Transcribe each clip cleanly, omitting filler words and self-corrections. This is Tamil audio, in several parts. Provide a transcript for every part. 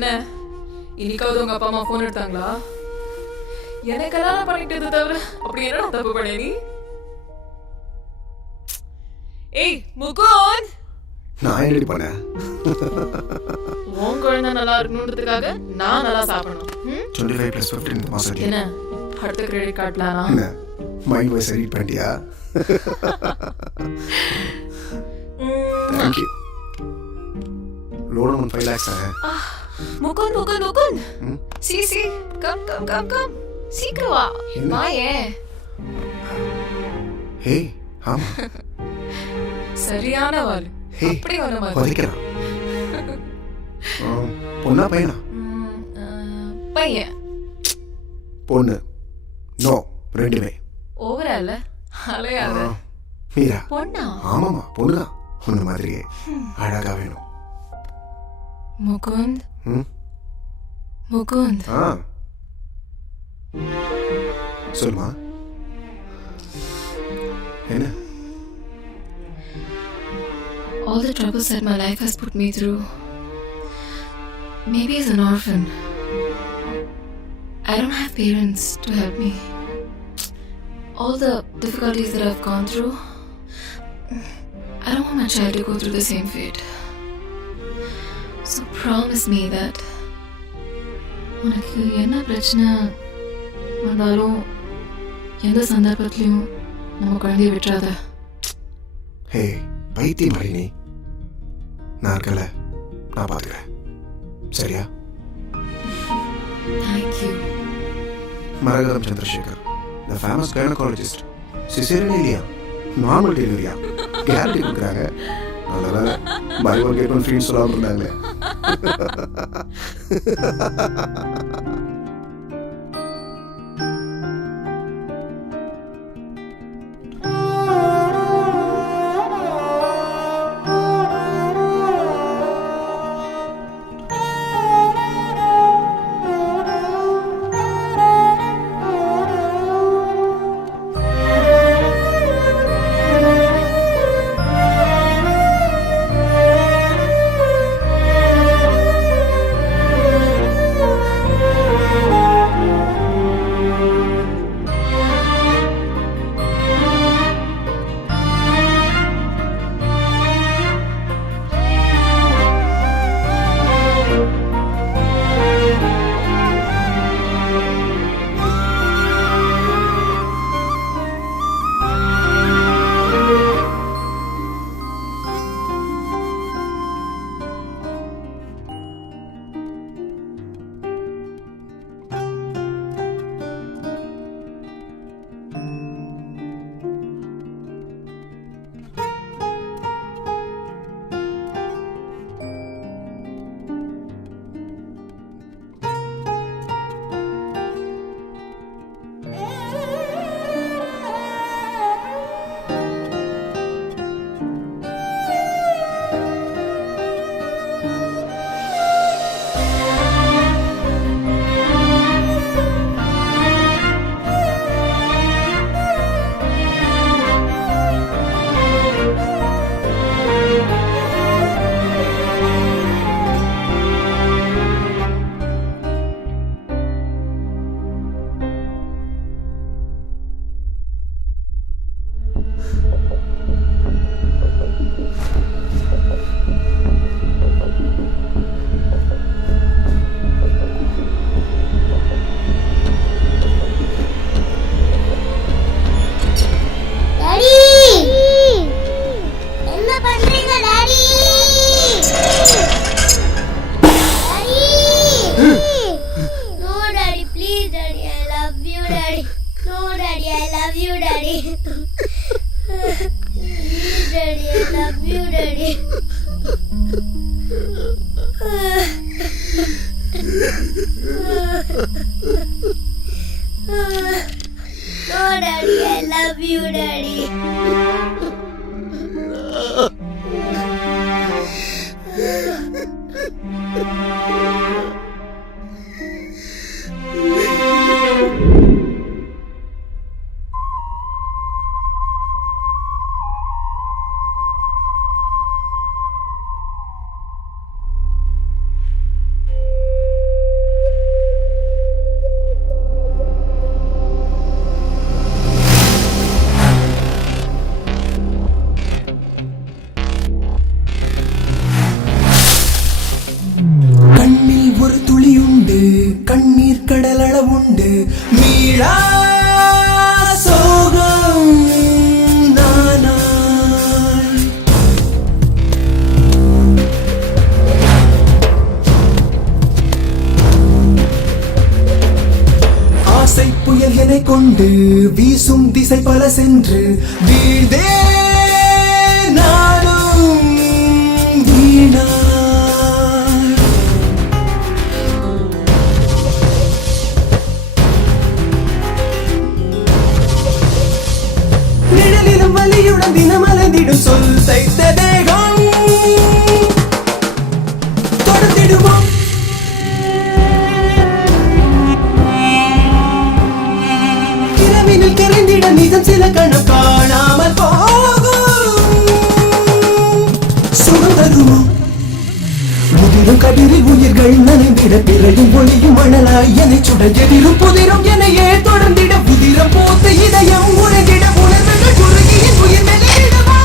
என்ன இன்னைக்காவது உங்க அப்பா அம்மா போன் எடுத்தாங்களா? எனக்கு கல்யாணம் பண்ணிக்கிட்டது தவிர அப்படி என்னடா தப்பு பண்ண நீ? ஏய் முகுந்த், நான் என்னடி பண்ணேன்? உன் குழந்தை நல்லா இருக்கணுன்றதுக்காக நான் நல்லா சாப்பிடணும். 25 + 15 மாசம் என்ன அடுத்த கிரெடிட் கார்டு பிளானா? என்ன மைண்ட் வாய்ஸ் ரீட் பண்ணிட்டியா? Thank you. Loan amount 5 lakhs. Mukund Mukund Mukund, சி கம் கம் கம் கம், சீக்கிரம் வா. வாயே. ஹே ஆமா, சரியான வாள். அப்படி வர மாதிரி வதிக்கிறான். பொண்ணா பையனா? பையன். பொண்ணு. நோ, ரெண்டுமே. ஓவரால அலையாத. மீரா? பொண்ணா? ஆமாமா, பொண்ணுதான். உன்ன மாதிரியே அழகா வேணும். முகுந்த் முகுந்த், சொல்லுமா. என்ன? all the troubles that my life has put me through, maybe as an orphan, I don't have parents to help me. All the difficulties that I've gone through, I don't want my child to go through the same fate. So promise me that உனக்கு என்ன பிரச்சனை வந்தாலும் எந்த சந்தர்ப்பத்திலையும் நம்ம குழந்தைய விட்டுறாத. ஹே பைத்தியம் மாதிரி நீ. நான் இருக்கல, நான் பார்த்துக்கிறேன். சரியா? Thank you. Maragatham Chandrasekhar, the famous gynecologist. Caesarean இல்லையா, நார்மல் டெலிவரியா, கேரண்டி கொடுக்குறாங்க. அதனால பைபிள் கேட்டும் ஃப்ரீன்னு சொல்லாமல் இருந்தாங்களே. கடலளவுண்டு மீளா சோகம் நானாய். ஆசை புயல் என கொண்டு வீசும் திசை பல சென்று வீழ்ந்தே நானும் வீணா. நிழலிலும் வலியுடன் தினமலர்ந்திடும் சொல் தைத்த தேகம் தொடர்ந்திடுவோம். இரவினில் கரைந்திட நிதம் சில கணம் காணாமல் போகும் சுகம் தருவோம். முதிரும் கதிரில் உயிர்கள் நனைந்திட பிறையும் ஒளியும் மணலாய் என சுட எதிரும் புதிரும் எனையே தொடர்ந்திட புதிரம் போத்த இதயம் உறங்கிட உணர்வுகள் குறுகியின் உயிர் மேலிடவா.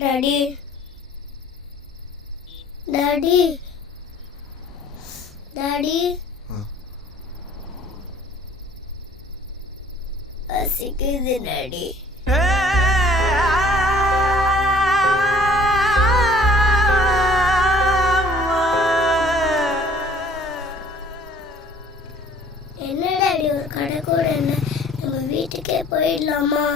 Daddy, Daddy, Daddy. பசிக்குது Daddy. என்ன Daddy ஒரு கடை கூட என்ன நம்ம வீட்டுக்கே போயிடலாமா?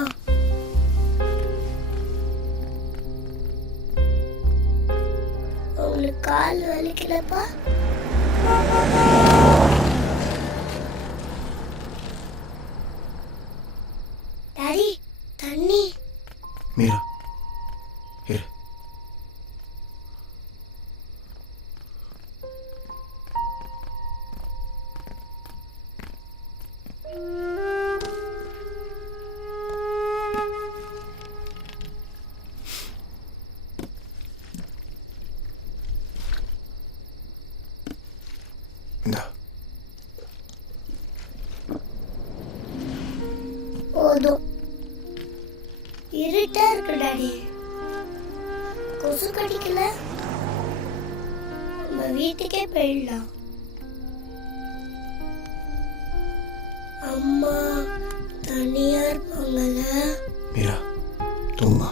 உங்களுக்கு கால் வலிக்கலப்பா? டாடி தண்ணி. மீரா இரு. இந்தா. போதும். இருட்டா இருக்கு டாடி. கொசு கடிக்கல? நம்ம வீட்டுக்கே போயிடலாம். அம்மா தனியா இருப்பாங்கல்ல? மீரா தூங்கா.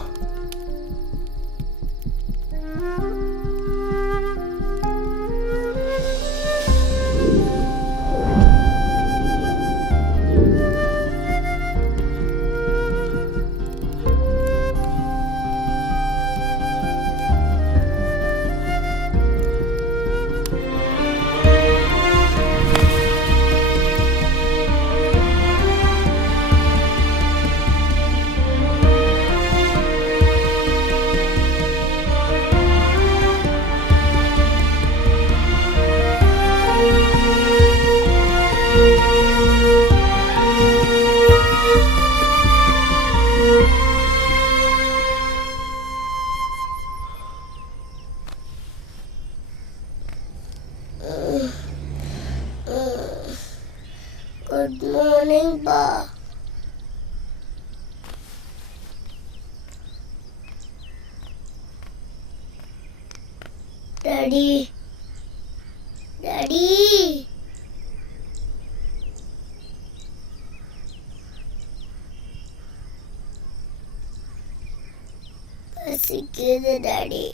Good morning, Pa. Daddy. Daddy. பசிக்குது Daddy.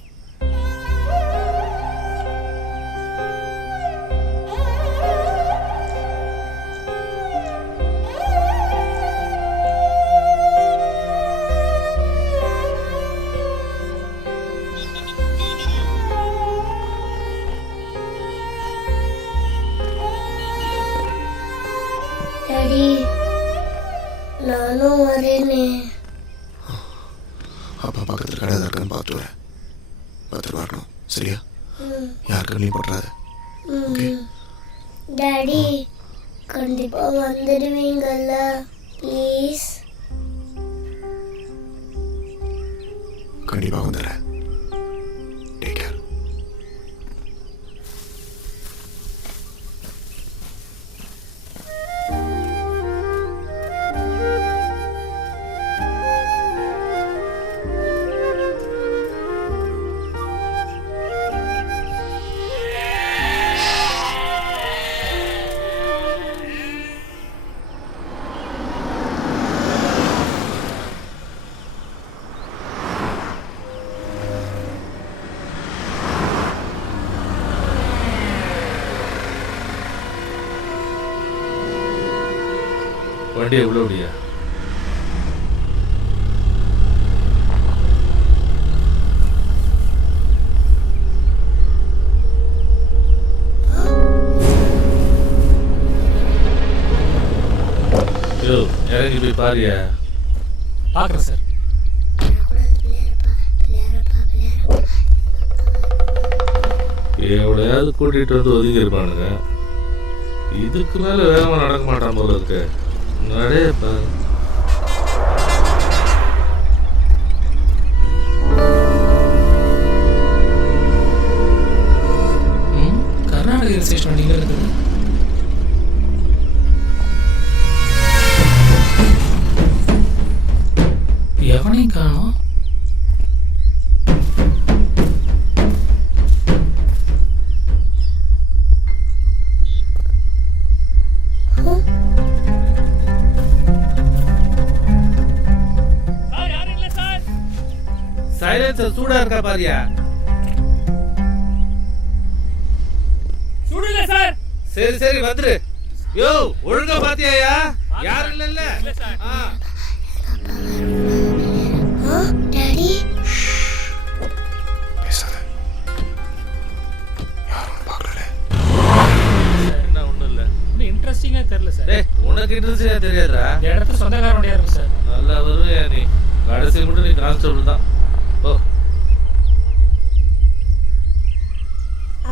கண்ணிலையும் பட்டுறாது. ஓகே டாடி கண்டிப்பா வந்துடுவீங்கல்ல ப்ளீஸ்? கண்டிப்பாக வந்துடுறேன். Take care. வண்டி எவ்வளோ அப்படியா? யோ இறங்கி போய் பாரியா? பார்க்குறேன் சார். எவ்வளையாவது கூட்டிகிட்டு வந்து ஒதுங்கி இருப்பானுங்க. இதுக்கு மேலே வேகமாக நடக்க மாட்டான் போல இருக்கு. நடேப்பா. கர்நாடக ஹில் ஸ்டேஷன் வண்டியில் இருக்குது. எவனையும் காணோம். சைலன்சர் சூடா இருக்கா பாரியா? சுடல சார். சரி சரி வந்துரு. யோ ஒழுங்கா பாத்தியாயா? யாரும் இல்ல. டாடி பேசாத. யாரும் பார்க்கல. என்ன ஒண்ணும் இல்ல. இன்னும் இன்ட்ரெஸ்டிங்கா தெரியல சார். டேய் உனக்கு இன்ட்ரெஸ்டிங்கா தெரியாதா? இந்த இடத்துல சொந்தக்கார வண்டியா இருக்கும் சார். நல்லா வருவியா நீ? கடைசி மட்டும் நீ கான்ஸ்டபிள் தான். ஓ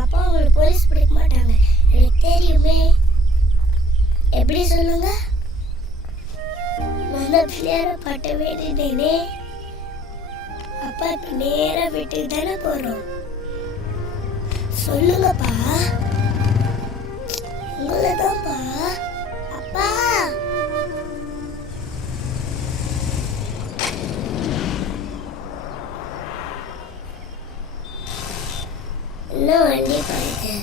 அப்பா அவங்களை போலீஸ் பிடிக்க மாட்டாங்க எனக்கு தெரியுமே. எப்படி சொல்லுங்க? நான் பிள்ளையார பட்ட வேண்டினேனே. அப்பா இப்ப நேரா வீட்டுக்கு தானே போறோம். சொல்லுங்கப்பா. உங்களதான்ப்பா. அப்பா இன்னும் வண்டி போயிடுது.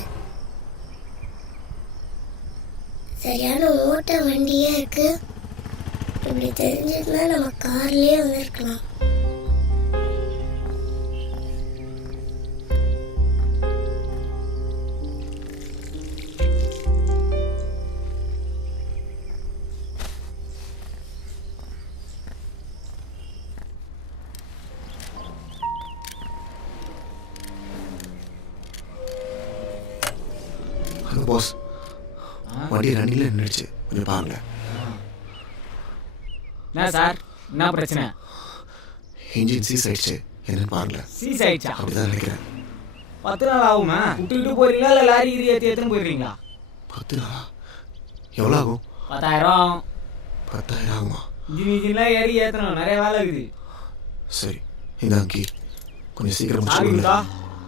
சரியான ஓட்ட வண்டியா இருக்கு. இப்படி தெரிஞ்சதுன்னா நம்ம கார்லயே வந்திருக்கலாம். ஹலோ பாஸ், வண்டி ரன்னிங்கில் நின்றுச்சு, கொஞ்சம் பாருங்க. என்ன சார், என்ன பிரச்சனை? இன்ஜின் சீஸ் ஆயிடுச்சு, என்னன்னு பாருங்க. சீஸ் ஆயிடுச்சா? அப்படிதான் நினைக்கிறேன். 10 நாள் ஆகுமா? விட்டுக்கிட்டு போறீங்களா இல்லை லாரி கீரி ஏற்றி எடுத்துன்னு போயிடுறீங்களா? 10 நாளா? எவ்வளோ ஆகும்? 10,000 ஆகும். 10,000 ஆகுமா? இன்ஜின்லாம் ஏறி ஏற்றணும், நிறைய வேலை இருக்குது. சரி, இதான் கீ, கொஞ்சம் சீக்கிரம் முடிச்சுக்கா.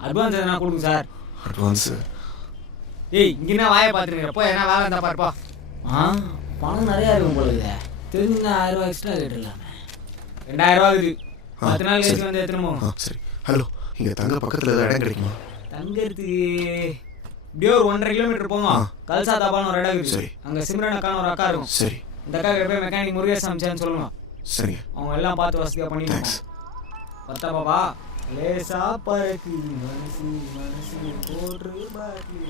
அட்வான்ஸ் எதனா கொடுங்க சார். அட்வான்ஸு? ஏய் இங்கே வாயை பார்த்துருங்க, போய் என்ன வேலை இருந்தால் பாருப்பா. பணம் நிறையா இருக்கும் போல ಇದೆ. தெரிஞ்சு 1000 ரூபா எக்ஸ்ட்ரா கேட்டுடலாமே. 2000 ரூபா இருக்குது. 10 நாள் கழிச்சு வந்து எடுத்துன்னு. சரி. ஹலோ, இங்கே தங்க பக்கத்தில் ஏதாவது இடம் கிடைக்குமா? தங்கிறதுக்கு இப்படியே ஒரு 1.5 கிலோமீட்டர் போங்க. கல்சா தாபான்னு ஒரு இடம் இருக்குது. சரி. அங்கே சிம்ரன் அக்கான்னு ஒரு அக்கா இருக்கும். சரி. இந்த அக்கா கிட்ட போய் மெக்கானிக் முருகேஷ் அமிச்சான்னு சொல்லுங்க. சரிங்க. அவங்க எல்லாம் பார்த்து வசதியாக பண்ணிடுவாங்க. பத்தா பாபா லேசா பறக்கு மனசு மனசு போட்டு பாட்டு.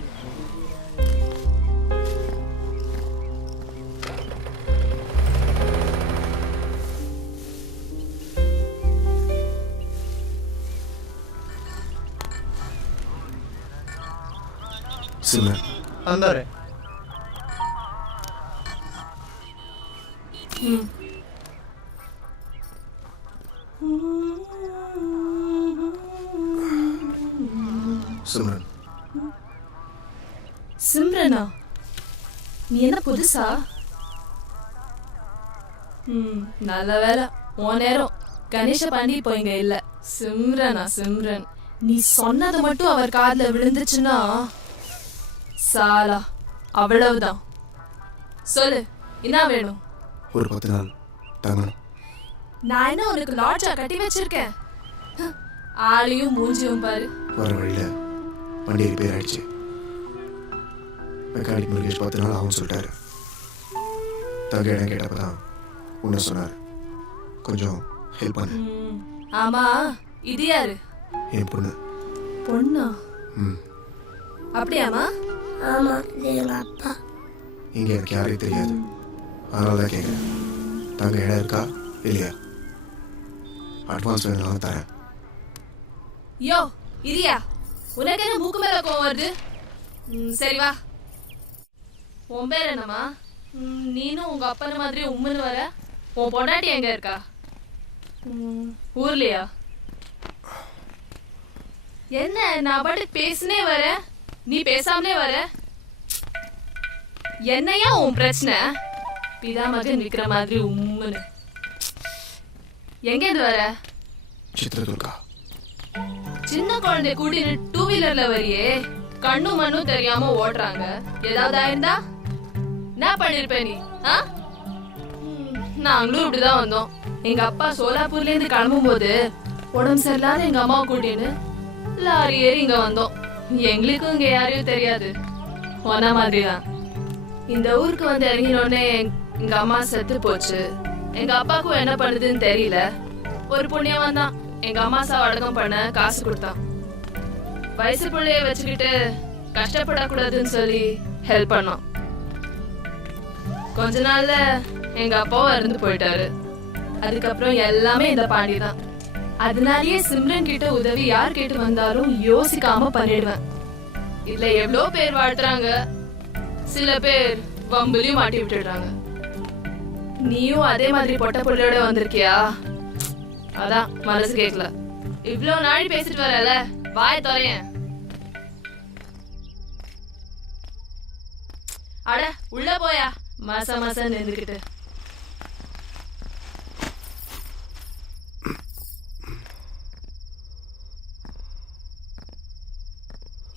சிம்ரன் अंदर है. சிம்ரன், சிம்ரனா, நீ என்ன புதுசா? நல்ல வேலை, உன் நேரம் கணேஷ பண்ணி இப்போ இங்க இல்ல. சிம்ரனா, சிம்ரன், நீ சொன்னது மட்டும் அவர் காதுல விழுந்துச்சுன்னா சாலா அவ்வளவுதான். சொல்லு, என்ன வேணும்? ஒரு 10 நாள் தங்கணும். நான் என்ன உனக்கு லாட்ஜா கட்டி வச்சிருக்கேன்? ஆளையும் மூஞ்சியும் பாரு. வர வழியில் வண்டி ரிப்பேர் ஆயிடுச்சு. மெக்கானிக் முருகேஷ் 10 நாள் ஆகும்னு சொல்லிட்டாரு. தங்க இடம் கேட்டப்ப தான் உன்னை சொன்னார். கொஞ்சம் ஹெல்ப் பண்ணு. ஆமா, இது யாரு? என் பொண்ணு. பொண்ணா? ம். அப்படியாமா? ஆமா, இது எங்க அப்பா. இங்கே எனக்கு யாரையும் தெரியாது, அதனால தான் கேட்குறேன். தங்க இடம் இருக்கா இல்லையா? அட்வான்ஸ் வேணும்னாலும் தரேன். யோ இரியா, உனக்கு என்ன மூக்கு மேல கோவம் வருது? சரி வா. உன் பேர் என்னம்மா? நீனும் உங்க அப்பன மாதிரி உம்முன்னு வர. உன் பொண்டாட்டி எங்க இருக்கா? ஊர்லயா? என்ன நான் பாட்டுக்கு பேசுனே வர, நீ பேசாமலே வர. என்னையா உன் பிரச்சனை? பிதா மகன் விக்கிற மாதிரி உம்முன்னு. எங்க இருந்து வர? சித்திரதுர்கா. சின்ன குழந்தை கூட்டிட்டு 2 வீலர்ல வரியே, கண்ணும் மண்ணும் தெரியாம ஓட்டுறாங்க. ஏதாவது ஆயிருந்தா என்ன பண்ணிருப்ப நீ? நாங்களும் இப்படிதான் வந்தோம். எங்க அப்பா சோலாப்பூர்ல இருந்து கிளம்பும் போது உடம்பு சரியில்லாத எங்க அம்மாவை கூட்டின்னு லாரி ஏறி இங்க வந்தோம். எங்களுக்கும் இங்க யாரையும் தெரியாது, ஒன்ன மாதிரிதான். இந்த ஊருக்கு வந்து இறங்கினோடனே எங்க அம்மா செத்து போச்சு. எங்க அப்பாவுக்கும் என்ன பண்ணுதுன்னு தெரியல. ஒரு புண்ணியவன் தான் எங்க அம்மா சாவை அடக்கம் பண்ண காசு கொடுத்தான். வயசு பிள்ளைய வச்சுக்கிட்டு கஷ்டப்படக்கூடாதுன்னு சொல்லி ஹெல்ப் பண்ணோம். கொஞ்ச நாள்ல எங்க அப்பாவும் இறந்து போயிட்டாரு. அதுக்கப்புறம் எல்லாமே இந்த பாண்டி தான். அதனாலயே சிம்ரன் கிட்ட உதவி யார் கேட்டு வந்தாலும் யோசிக்காம பண்ணிடுவேன். இதுல எவ்வளோ பேர் வாழ்த்துறாங்க, சில பேர் வம்புலையும் மாட்டி விட்டுடுறாங்க. நீயும் அதே மாதிரி பொட்ட புள்ளையோட வந்திருக்கியா? அதான் மனசு கேட்கல. இவ்ளோ நாளி பேசிட்டு வரல, வாய தொலையேன். அட உள்ள போயா, மாச மாசம் நின்றுக்கிட்டு.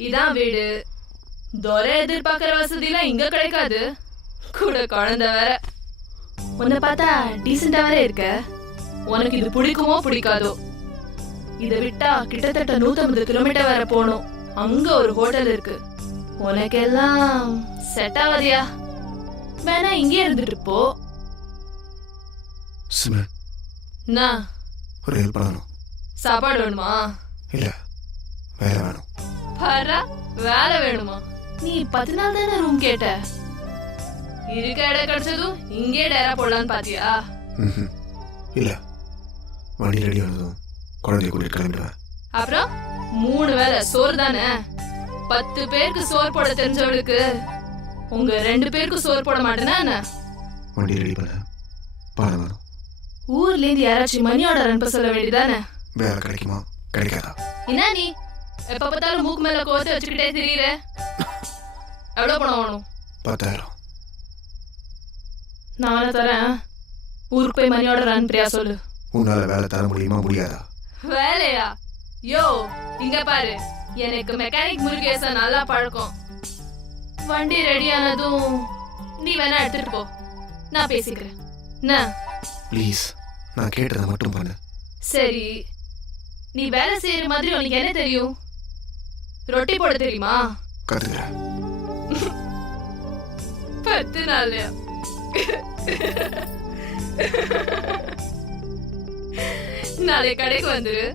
இதான் வீடு. துரை எதிர்பார்க்கிற வசதிலாம் இங்க கிடைக்காது. கூட குழந்தை வேற. உன்னை பார்த்தா டீசெண்டா வேற இருக்க. உனக்கு இது பிடிக்குமோ பிடிக்காதோ? இதை விட்டா கிட்டத்தட்ட 150 கிலோமீட்டர் வர போகணும். அங்க ஒரு ஹோட்டல் இருக்கு. உனக்கெல்லாம் செட் ஆகாதியா? வேணா இங்கே இருந்துட்டு போ. சிம்ரன், நான் ஒரு ஹெல்ப் பண்ணணும். சாப்பாடு வேணுமா? இல்ல, வேலை வேணும். பாரா, வேலை வேணுமா? நீ 10 நாள் தானே ரூம் கேட்ட. இருக்க இடம் கிடைச்சதும் இங்கே டேரா போடலான்னு பாத்தியா? இல்ல, வண்டி ரெடி ஆனதும் குழந்தைய கூட்டிட்டு கிளம்பிடுவேன். அப்புறம் 3 வேளை சோறு தானே. 10 பேருக்கு சோறு போட தெரிஞ்சவளுக்கு உங்க 2 பேருக்கு சோறு போட மாட்டேனா என்ன? வண்டி ரெடி பண்ண பணம் வேணும். ஊர்ல இருந்து யாராச்சும் மணி ஆர்டர் அனுப்ப சொல்ல வேண்டியதானே? வேலை கிடைக்குமா கிடைக்காதா? என்ன நீ எப்ப பார்த்தாலும் மூக்கு மேல கோத்து வச்சுக்கிட்டே திரியிற? எவ்வளவு பணம் வேணும்? 10,000. நானே தரேன். ஊருக்கு போய் மணி ஆர்டர் அனுப்புறியா சொல்லு. உன்னால வேலை தர முடியுமா முடியாதா? வேலையா? யோ இங்க பாரு, எனக்கு மெக்கானிக் முருகேச நல்லா பழக்கம். வண்டி ரெடி ஆனதும் நீ வேணா எடுத்துட்டு போ, நான் பேசிக்கிறேன். ப்ளீஸ், நான் கேட்டதை மட்டும் பண்ணு. சரி, நீ வேலை செய்யற மாதிரி உனக்கு என்ன தெரியும்? ரொட்டி போட தெரியுமா? கத்துக்கிறேன். 10 நாள்லயா? நாளை கடைக்கு வந்துரு.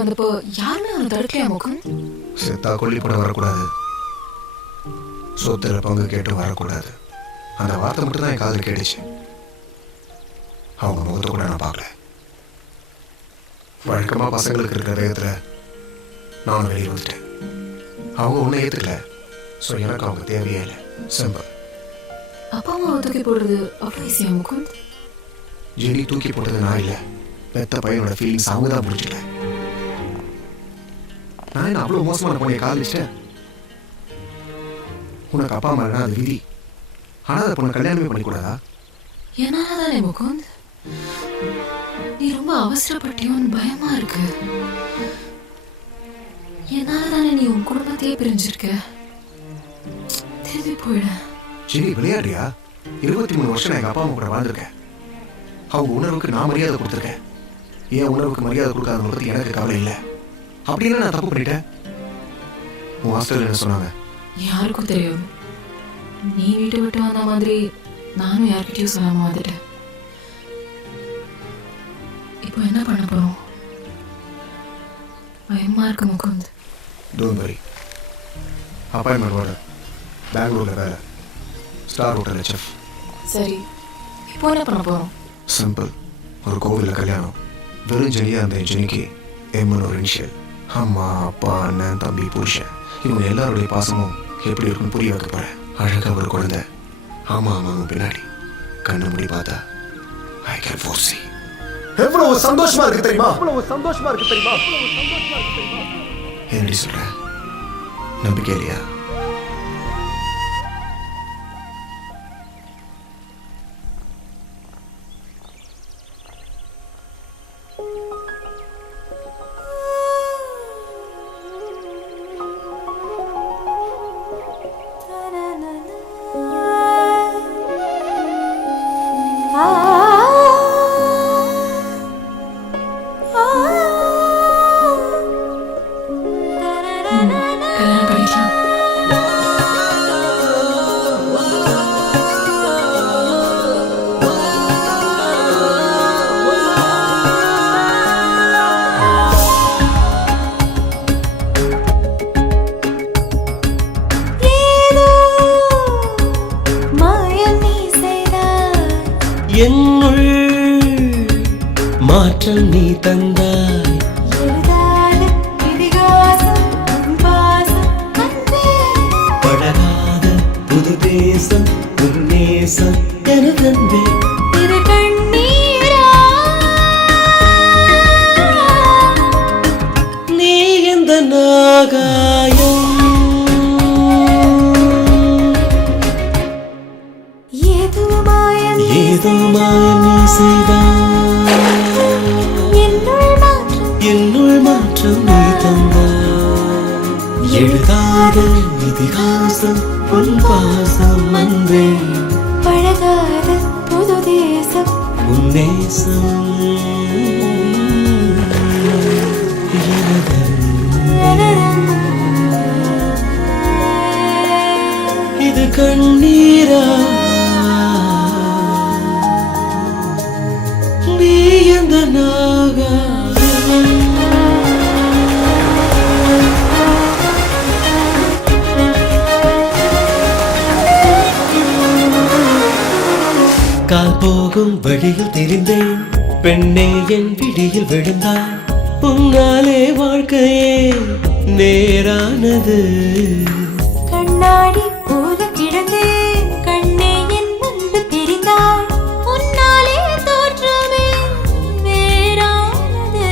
வந்தப்போ யாருமே அவனை தடுக்கலையா முகுந்த்? செத்தா கொல்லி போட வரக்கூடாது, சொத்துல பங்கு கேட்டு வரக்கூடாது, அந்த வார்த்தை மட்டும் தான் என் காதில் கேட்டுச்சு. அவங்க முகத்தை கூட நான் பார்க்கல. வழக்கமாக பசங்களுக்கு இருக்கிற வேகத்தில் நானும் வெளியே வந்துட்டேன். அவங்க ஒன்றும் ஏற்றுக்கல. ஸோ எனக்கு அவங்க தேவையே இல்லை. சிம்பிள். அப்பா அம்மாவை தூக்கி போடுறது அவ்வளோ ஈஸியா முகுந்த்? ஜெனி தூக்கி போட்டது நான் இல்லை, பெத்த பையனோட ஃபீலிங்ஸ் அவங்க தான் புரிஞ்சுக்கல. நான் என்ன அவ்வளோ மோசமான பொண்ணையை காதலிச்சிட்டேன்? உனக்கு அப்பா அம்மா இல்லைனா அது விதி. ஆனால் அதை பொண்ணை கல்யாணமே பண்ணிக்கூடாதா? என்னால தானே முகுந்த்? நீ ரொம்ப அவசரப்பட்டியோன்னு பயமா இருக்கு. என்னால தானே நீ உன் குடும்பத்தையே பிரிஞ்சிருக்க. திரும்பி போயிட. ஜெனி விளையாடுறியா? 23 வருஷம் நான் எங்கள் அப்பா அம்மா கூட வாழ்ந்திருக்கேன். அவங்க உணர்வுக்கு நான் மரியாதை கொடுத்துருக்கேன். ஏன் உணர்வுக்கு மரியாதை கொடுக்காத பற்றி எனக்கு கவலை இல்லை. அப்படின்னு நான் தப்பு பண்ணிட்டேன். உன் ஹாஸ்டல் என்ன சொன்னாங்க? யாருக்கும் தெரியும். நீ வீட்டை விட்டு வந்த மாதிரி நானும் யார்கிட்டயும் சொல்லாம வந்துட்டேன். இப்போ என்ன பண்ண போறோம்? பயமா இருக்கு Mukund. Don't worry. Appointment order, பெங்களூரில் வேலை, ஸ்டார் ஹோட்டலில் செஃப். சரி, இப்போ என்ன பண்ண போறோம்? சிம்பிள். ஒரு கோவிலில் கல்யாணம். வெறும் ஜெனியாக இருந்த ஜெனிக்கு எம்னு ஒரு இனிஷியல். அம்மா, அப்பா, அண்ணன், தம்பி, புருஷன் இவங்க எல்லாருடைய பாசமும் எப்படி இருக்குன்னு புரிய வைக்க போகிறேன். அழகாக ஒரு குழந்தை. ஆமாம் ஆமாம் பின்னாடி கண்ணு முடி பார்த்தா ஐ கேன் ஃபோர்சி. எவ்வளவு சந்தோஷமா இருக்கு தெரியுமா? என்னடி சொல்ற? நம்பிக்கை இல்லையா? கல்யாணம் பண்ணிக்கலாம். என்னுள் மாற்றம் நீ தந்தாய். பழகாத புது தேசம் உன் நேசம் என தந்தே. நீ எந்த நாகாயம் ஏதோ மாயம் நீ செய்தாய். என்னுள் மாற்றம் நீ தந்தாய். எழுதாத இதிகாசம் உன் பாசம் அன்பே. பழகாத புது தேசம் உன் நேசம் இது கண்ணீரா? நீ எந்த நாகாயம்? கால் போகும் வழியில் தெரிந்தேன் பெண்ணே என் விழியில் விழுந்தாய். உன்னாலே வாழ்க்கையே நேரானது. கண்ணாடி போல கிடந்தேன் கண்ணே என் முன்பு தெரிந்தாய். உன்னாலே தோற்றமே வேறானது.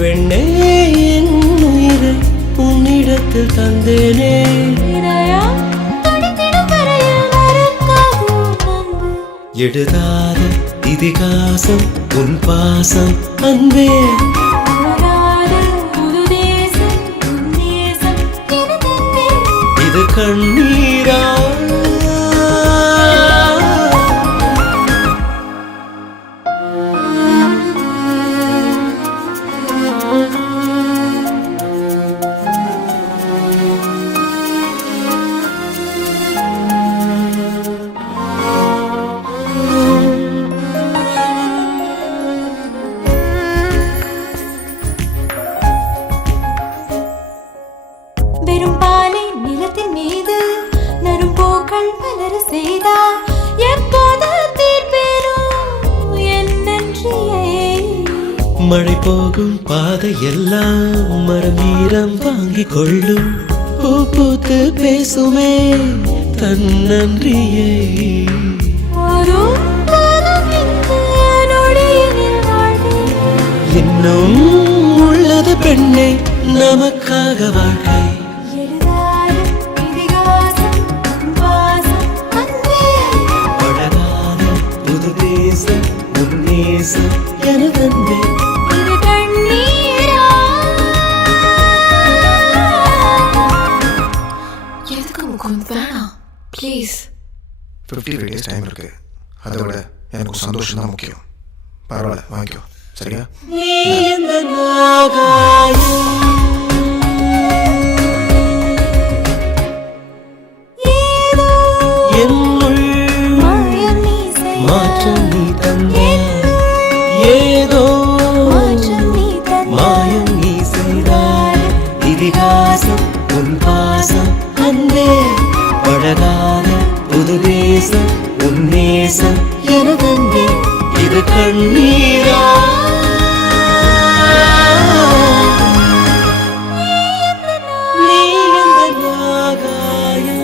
பெண்ணே என் உயிரை உன்னிடத்தில் தந்தேனே. எழுதாத இதிகாசம் உன் பாசம் அன்பே. இது கண்ணீரா? செய்தாய் எப்போது தீர்ப்பேனும் என் நன்றியை மழை போகும் பாதை எல்லாம் மரம் ஈரம் வாங்கி கொள்ளும் பூ பூத்து பேசுமே தன் நன்றியை இன்னும் உள்ளது பெண்ணே நமக்காக வாழ்க்கை பழகாத புது தேசம் உன் நேசம் எனதன்பே எதுக்கு முகுந்த் வேணாம் ப்ளீஸ் 53 days டைம் இருக்கு. அதை விட எனக்கு சந்தோஷம் தான் முக்கியம். பரவாயில்ல வாங்கிக்கோ சரியா? நீ இந்த நாகாயம் என்னுள் மாற்றம் நீ தந்தாய் ஏதோ மாயம் நீ செய்தாய் இதிகாசம் உன் பாசம் அன்பே பழகாத புது தேசம் உன் நேசம் எனதன்பே இது கண்ணீரா நீ இந்த நாகாயம்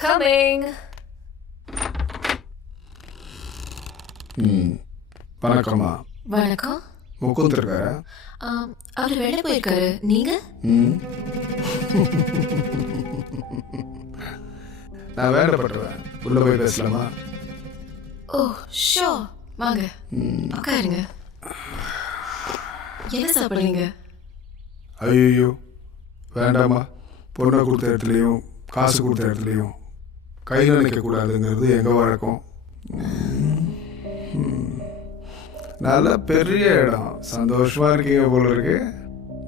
Coming. வணக்கம்மா. வணக்கம். முகுந்த் இருக்காரா? அவர் வெளில போயிருக்காரு. நீங்க? நான் வேண்டப்பட்டுருவேன். உள்ள போய் பேசலாமா? ஓ ஷோ வாங்க உட்காருங்க. என்ன சாப்பிடுறீங்க? ஐயோ வேண்டாமா. பொண்ணை கொடுத்த இடத்துலையும் காசு கொடுத்த இடத்துலையும் கையில் நினைக்கக்கூடாதுங்கிறது எங்கள் வழக்கம். நல்ல பெரிய இடம். சந்தோஷமாக இருக்கீங்க போல இருக்கு.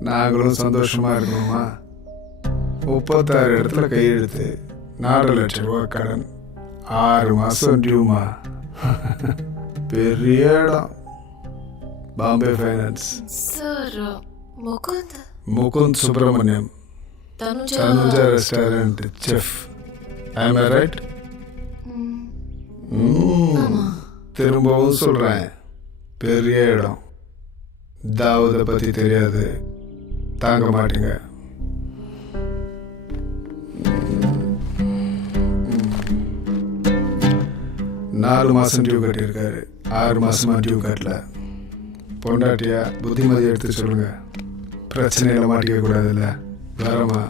நாங்களும் சந்தோஷமாக இருக்கணுமா? 36 இடத்துல கையெழுத்து, 4 லட்சம் ரூபா கடன், 6 மாதம் டியூமா. பெரிய இடம். Bombay finance. Sir Mukund Subramaniam, Tanuja restaurant chef. Am I right? திரும்பவும் சொல்கிறேன், பெரிய இடம். தாவூதை பற்றி தெரியாது, தாங்க மாட்டீங்க. நாலு மாதம் டியூ கட்டியிருக்காரு, 6 மாதமாக டியூ கட்டல. பொண்டாட்டியா புத்திமதி எடுத்து சொல்லுங்க. பிரச்சனைகளை மாட்டிக்க கூடாதுல்ல. வரமா?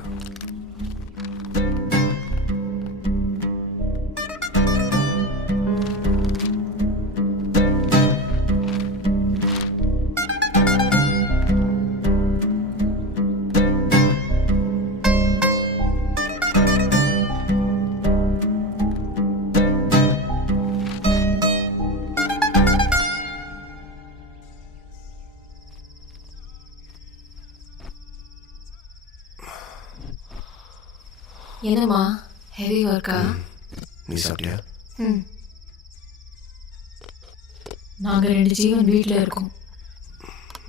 என்னம்மா ஹெவி ஒர்க்கா? நீ சாப்பிட்டியா? நாங்கள் 2 ஜீவன் வீட்டில் இருக்கோம்.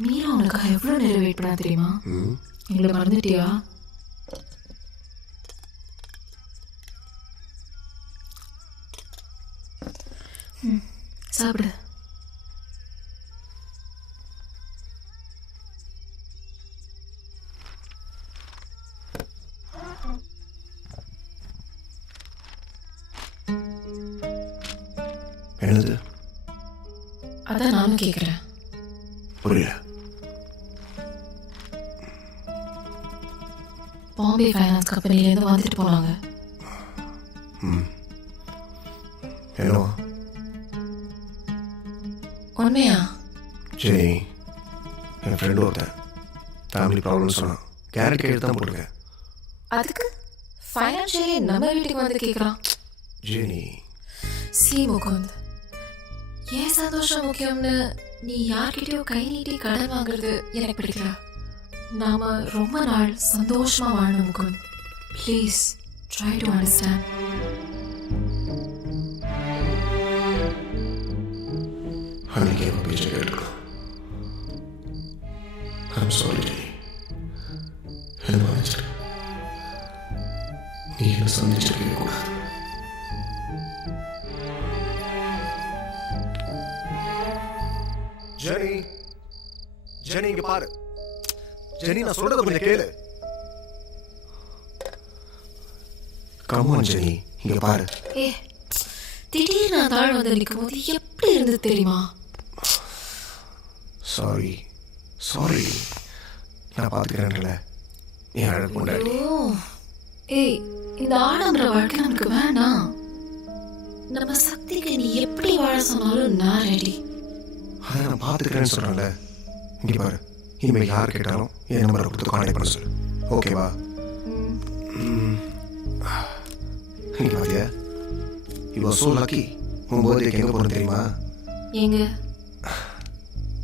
மீரா உனக்காக எவ்வளோ நேரம் வெயிட் பண்ணா தெரியுமா? எங்களை மறந்துட்டியா? சாப்பிடு. என்னது? அதான் நானும் கேட்குறேன். புரியல. பாம்பே ஃபைனான்ஸ் கம்பெனிலேருந்து வந்துட்டு போனாங்க. என்னவா? உண்மையா? சரி, என் ஃப்ரெண்டு ஒருத்தன் ஃபேமிலி ப்ராப்ளம் சொன்னான். கேரட் கேட்டு தான் போட்டிருக்கேன். அதுக்கு ஃபைனான்ஷியலி நம்ம வீட்டுக்கு வந்து கேட்குறான். ஜெனி, சி முகுந்த், ஏன் சந்தோஷம் முக்கியம்னு நீ யார்கிட்டயோ கை நீட்டி கடன் வாங்குறது எனக்கு பிடிக்கல. நாம ரொம்ப நாள் சந்தோஷமா வாழணும் Mukund. Please try to understand. Sorry என்ன மன்னிச்சிரு. நீ என்ன சந்திச்சிருக்கவே கூடாது. ஜெனி, ஜெனி இங்க பாரு. ஜெனி நான் சொல்றத கொஞ்சம் கேளு. கமான் ஜெனி இங்க பாரு. திடீர்னு நான் தாழ் வந்து நிற்கும் போது எப்படி இருந்தது தெரியுமா? சாரி சாரி, நான் பார்த்துக்கிறேன்ல. நீ அழகு கொண்டாடி. ஏய், இந்த ஆடம்பர வாழ்க்கை நமக்கு வேண்டாம். நம்ம சக்திக்கு நீ எப்படி வாழ சொன்னாலும் நான் ரெடி. அதை நான் பார்த்துக்கிறேன்னு சொல்கிறேன்ல. இங்கே பாரு, இனிமேல் யார் கேட்டாலும் என் நம்பரை கொடுத்து கான்டாக்ட் பண்ண சொல்லு. ஓகேவா? இங்கே பாத்தியா, யூ ஆர் சோ லக்கி. உன் பர்த்டேக்கு எங்கே போகணும் தெரியுமா? எங்க?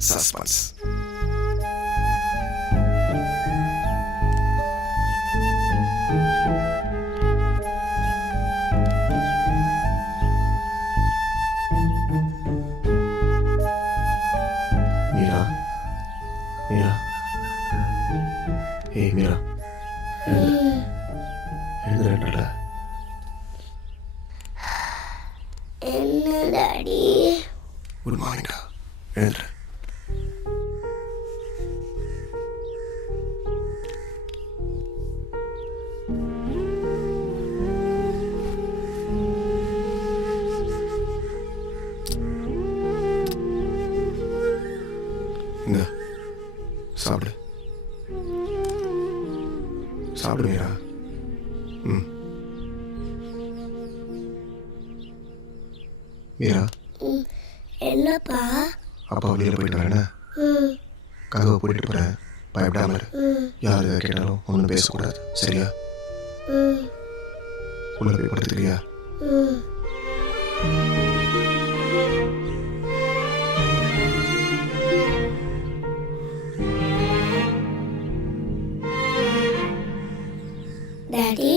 சஸ்பென்ஸ். மீரா, மீரா, ஏய் மீரா, எழுதுறேன்ல. என்ன டாடி? குட் மார்னிங்டா, எழுதுறேன். இந்த சாப்பிடு சாப்பிடு மீரா. மீரா, என்னப்பா? அப்பா வெளியில் போயிட்டு வரேன்னு கதவை போயிட்டு போகிறேன். பயப்படாம இரு. யார் எதை கேட்டாலும் ஒன்றும் பேசக்கூடாது, சரியா? உள்ள போய் படுத்துக்கிறியா? டாடி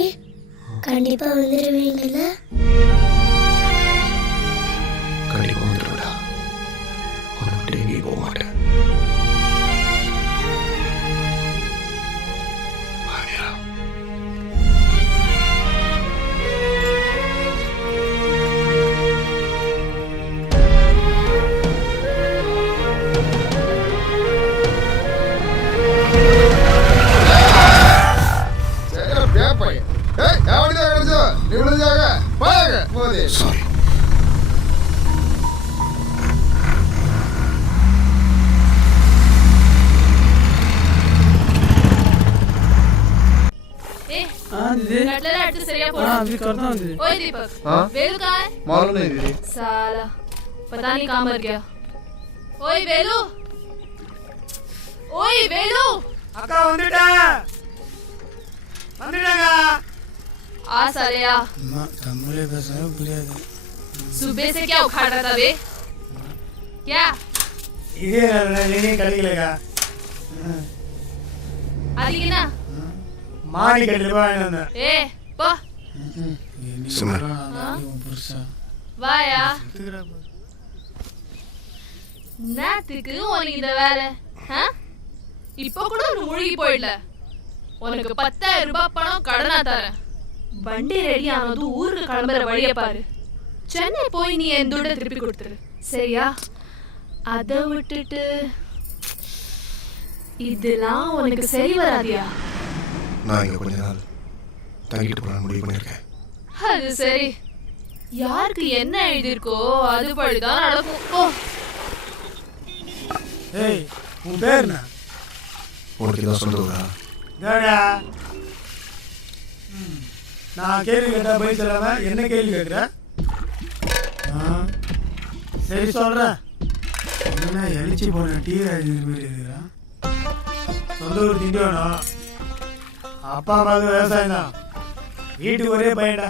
கண்டிப்பா வந்துடுவீங்கல்ல? கண்டிப்பாக வந்துடுவேடா. உன்னை விட்டு எங்கேயும் போக மாட்டேன். மீரா. சாரி. कटलेट அடுத்து சரியா போடு. हां अभी करता हूं दीदी. ओए दीपक, वेलू कहां है? मालूम नहीं दीदी. साला पता नहीं कहां मर गया. ओए वेलू, ओए वेलू. அக்கா வந்துட்டேன். வந்துட்டேங்க. आ साले आ. அம்மா தமிழே பேசவே புரியாது. सुबह से क्या उखाड़ रहा था बे? क्या? இதே நீ கடிக்கலக்கா. आदि ना? மாணி கட்டில போய் வந்தேன். ए போ. சும்மா. புருஷா. வாயா. நாத்துக்கு உனக்கு இந்த வேலை? இப்போ கூட ஒரு மூழ்கி போயிடல. உனக்கு 10,000 ரூபாய் பணம் கடனா தரேன். வண்டி ரெடி ஆனது ஊருக்கு கிளம்புற வழியை பாரு. சென்னை போய் நீ என் துண்டை திருப்பி கொடுத்துரு, சரியா? அதை விட்டுட்டு இதெல்லாம் உனக்கு சரி வராதியா? நான் இங்கே கொஞ்ச நாள் தங்கிட்டு போகலான்னு முடிவு பண்ணியிருக்கேன். அது சரி. யாருக்கு என்ன எழுதியிருக்கோ அது படிதான் நடக்கும். ஓ ஏய் உன் பேர் என்ன? உனக்கு இதான் சொல்லுவதா? டேடா நான் கேள்வி கேட்டா பதில் சொல்லாம என்ன கேள்வி கேட்குற? சரி சொல்கிறேன். என்ன எழுச்சி போன டீ ராஜி மாதிரி இருக்கிறான். சொந்த ஊர் திண்டி வேணும். அப்பா அம்மாவுக்கு விவசாயம் தான். வீட்டுக்கு ஒரே பையன்டா.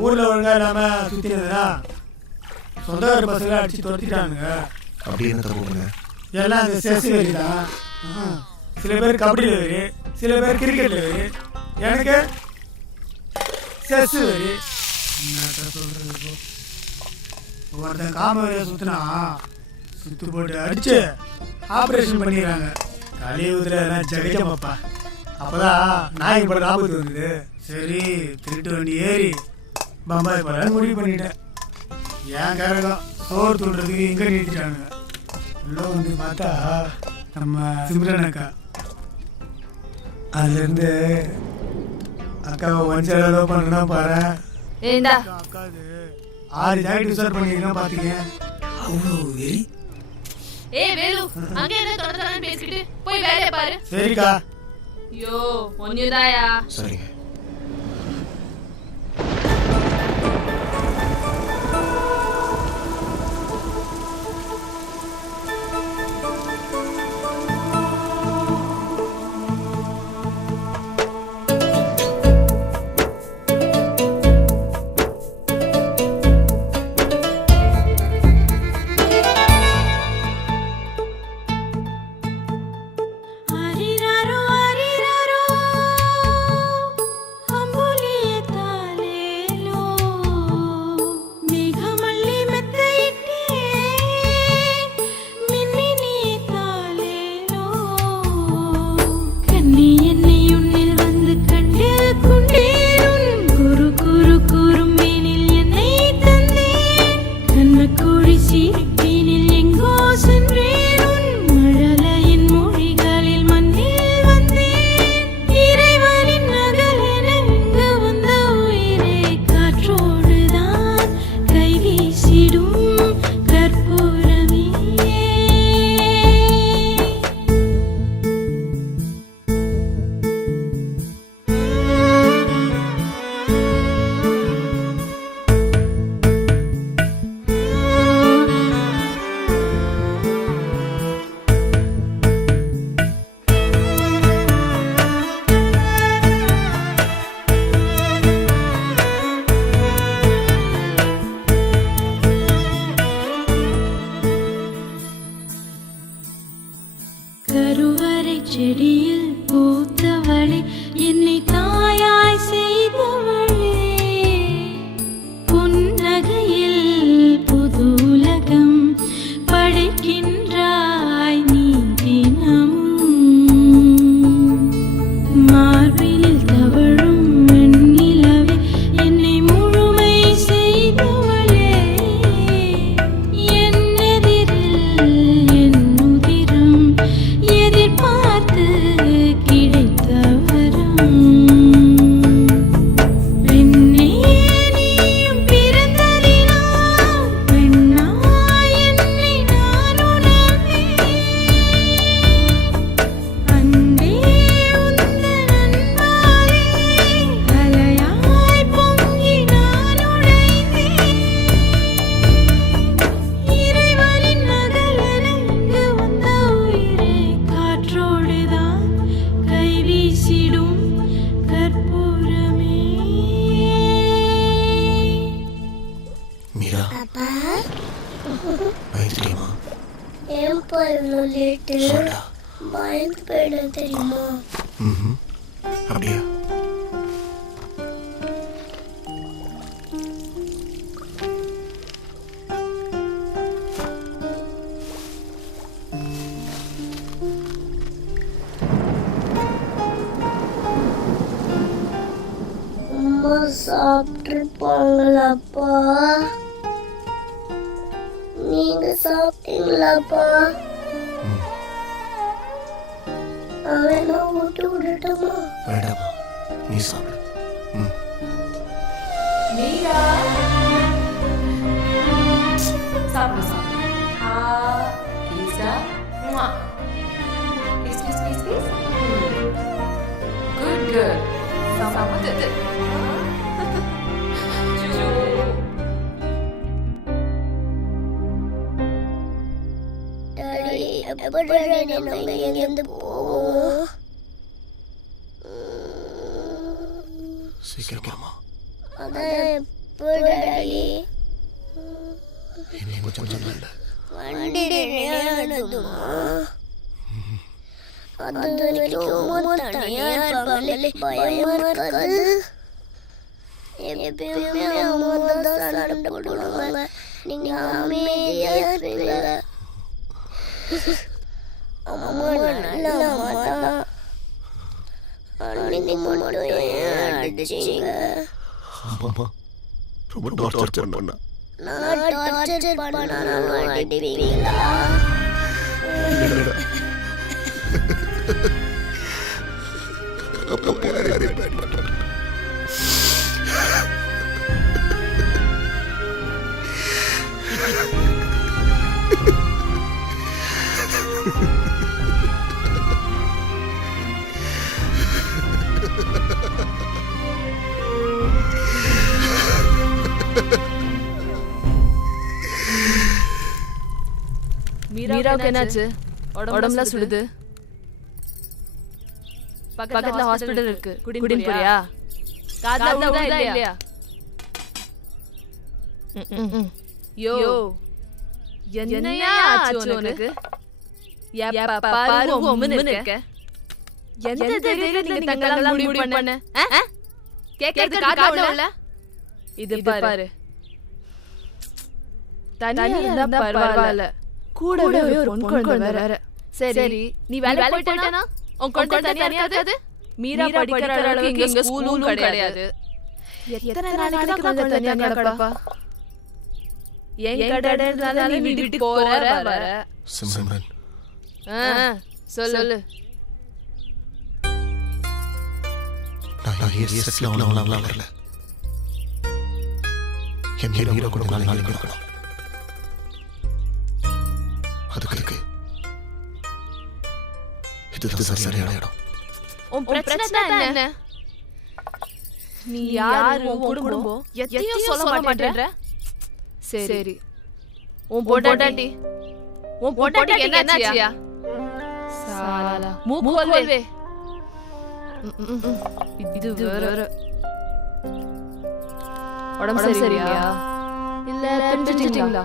ஊரில் ஒழுங்காக இல்லாமல் சுற்றினதுனா சொந்தக்கார பசங்களை அடித்து துரத்திட்டானுங்க. அப்படி என்ன தப்பு பண்ணுங்க? எல்லாம் அந்த செஸ் வெறி தான். சில பேர் கபடியில் வெறி, சில பேர் கிரிக்கெட்டில் வெறி. எனக்கு செஸ் வெறி. என்ன சொல்கிறது? ஒருத்தன் காம வரைய சுற்றினா சுற்று போட்டு அடித்து ஆப்ரேஷன் பண்ணிடுறாங்க. கலியுகத்தில் எல்லாம் ஜெகஜமாப்பா. அப்போதான் நாய்க்கு படம் ஞாபகத்துக்கு வந்தது. சரி திருட்டு வண்டி ஏறி பம்பாய் போகலான்னு முடிவு பண்ணிட்டேன். ஏன் கரகம் சோறு தூண்டுறதுக்கு இங்கே நிறுத்திட்டானுங்க. உள்ளே வந்து பார்த்தா நம்ம சிம்ரன் அக்கா. அதுலேருந்து அக்காவை ஒன்சைடாக லவ் பண்ணுறேன்னா பாரு. அக்காது 6 ஜாக்கெட் யூஸ் பண்ணிக்கிறேன் பார்த்துக்க. அவ்வளோ வெறி. சரிக்கா. ஐயோ ஒன்னுதாயா. சரிங்க. அரிராரோ அரிராரோ அம்புலியே தாலேலோ மேகமல்லி மெத்தையிட்டே மின்மினியே தாலேலோ கண்ணி என்னை உன்னில் வந்து கண்டு கொண்டேன் குரு குரு குறும்பேனில் என்னை தந்தேன் கண்ண கோழி சிரிப்பினில் எங்கோ சென்றேன் மழலையின் மொழிகளில் மண்ணில் வந்தேன் இறைவனின் நகலென இங்கு வந்த உயிரே காற்றோடுதான் கை வீசிடும் கற்பூரமே. கருவறை செடியில் பூத்தவளே என்னை தாயாய் செய்தவளே புன்னகையில் புதுலகம் படைக்கின்றாய் நீ தினமும் மார்பினில் தவழும் வெண்ணிலவே என்னை முழுமை செய்தவளே என் எதிரில் என் உதிரம் எதிர்பார்த்து கிடைத்த வரம் பெண்ணே நீயும் பிறந்ததினால் பெண்ணாய் என்னை நான் உணர்ந்தேன் அன்பே உந்தன் அன்பாலே அலையாய் பொங்கி நான் உடைந்தேன் இறைவனின் நகலென இங்கு வந்த உயிரே காற்றோடுதான் கை வீசிடும் கற்பூரமே. மீரா, அப்பா பயந்து தெரியுமா? ஏன்பா இவ்வளோ லேட்டு? சொல்டா. பயந்து போயிட தெரியுமா? ம். அப்படியா? அம்மா சாப்பிட்டுருப்பாங்களாப்பா? நீங்க சாப்பிட்டீங்களாப்பா? அவனை விட்டு விடட்டுமா? வேண்டாமா, நீ சாப்பிடு. ம். மீரா சாப்பிடு சாப்பிடு. Isha please please please please. Good girl. சாப்பிடு. டாடி எப்படி டாடி நம்ம இங்கேருந்து போவோம்? சீக்கிரமா. அதான் எப்படி டாடி? இன்னும் கொஞ்சம் இல்லை. வண்டி நேரதுமா? அது வரைக்கும் தனியா இருப்பாங்களே, பயமா இருக்காது? எப்பயுமே அம்மா தான் சண்டை போடுவாங்க, நீங்க அமைதியா இருப்பீங்க. அம்மா நல்ல அம்மா தான். அன்னைக்கு மட்டும் ஏன் அடிச்சீங்க? ஆமாம்மா, ரொம்ப டார்ச்சர் பண்ணா. நான் டார்ச்சர் பண்ணாலும் அடிப்பீங்களா? அப்பா யாரே பண்ண. மீராவுக்கு என்னாச்சு? உடம்புல சுடுது. பக்கத்துல ஹாஸ்பிடல் இருக்கு. குடின் போறியா? காதுல உழுதா இல்லையா? யோ என்னையா ஆச்சு உனக்கு? எப்ப பாரு உம்முன்னு இருக்க. எந்த தைரியத்துல நீங்க தங்கலாம் முடிவு பண்ண? கேக்குறது காதுல உள்ள. இது பாரு. தனியா இருந்தா பரவாயில்ல. கூடவே ஒரு பொன் குழந்தை வேற. சரி நீ வேலை போயிட்டேனா உன் குழந்தை தனியா இருக்காது. மீரா படிக்கிற அளவுக்கு இங்க ஸ்கூலும் கிடையாது. எத்தனை நாளைக்கு குழந்தை தனியா கிடப்பா? என் கடனால நீ வீட்டுக்கு போற வர. சிம்ரன், சொல்லு. நான் ஏசிஎஸ்ல அவங்களாம் வரல. என் ஹீரோ கூட நாளைக்கு கொடுக்கணும். அதுக்கு இது சரியான இடம். உன் பிரச்சனை என்ன? நீ யாரு? உன் குடும்பம் எதையும் சொல்ல மாட்டேன்ற. சரி உன் பொண்டாட்டி என்னாச்சியா? சாலா மூக்கோல்வே. இது வேற. உடம்பு சரியில்லையா? இல்ல தெரிஞ்சிட்டீங்களா?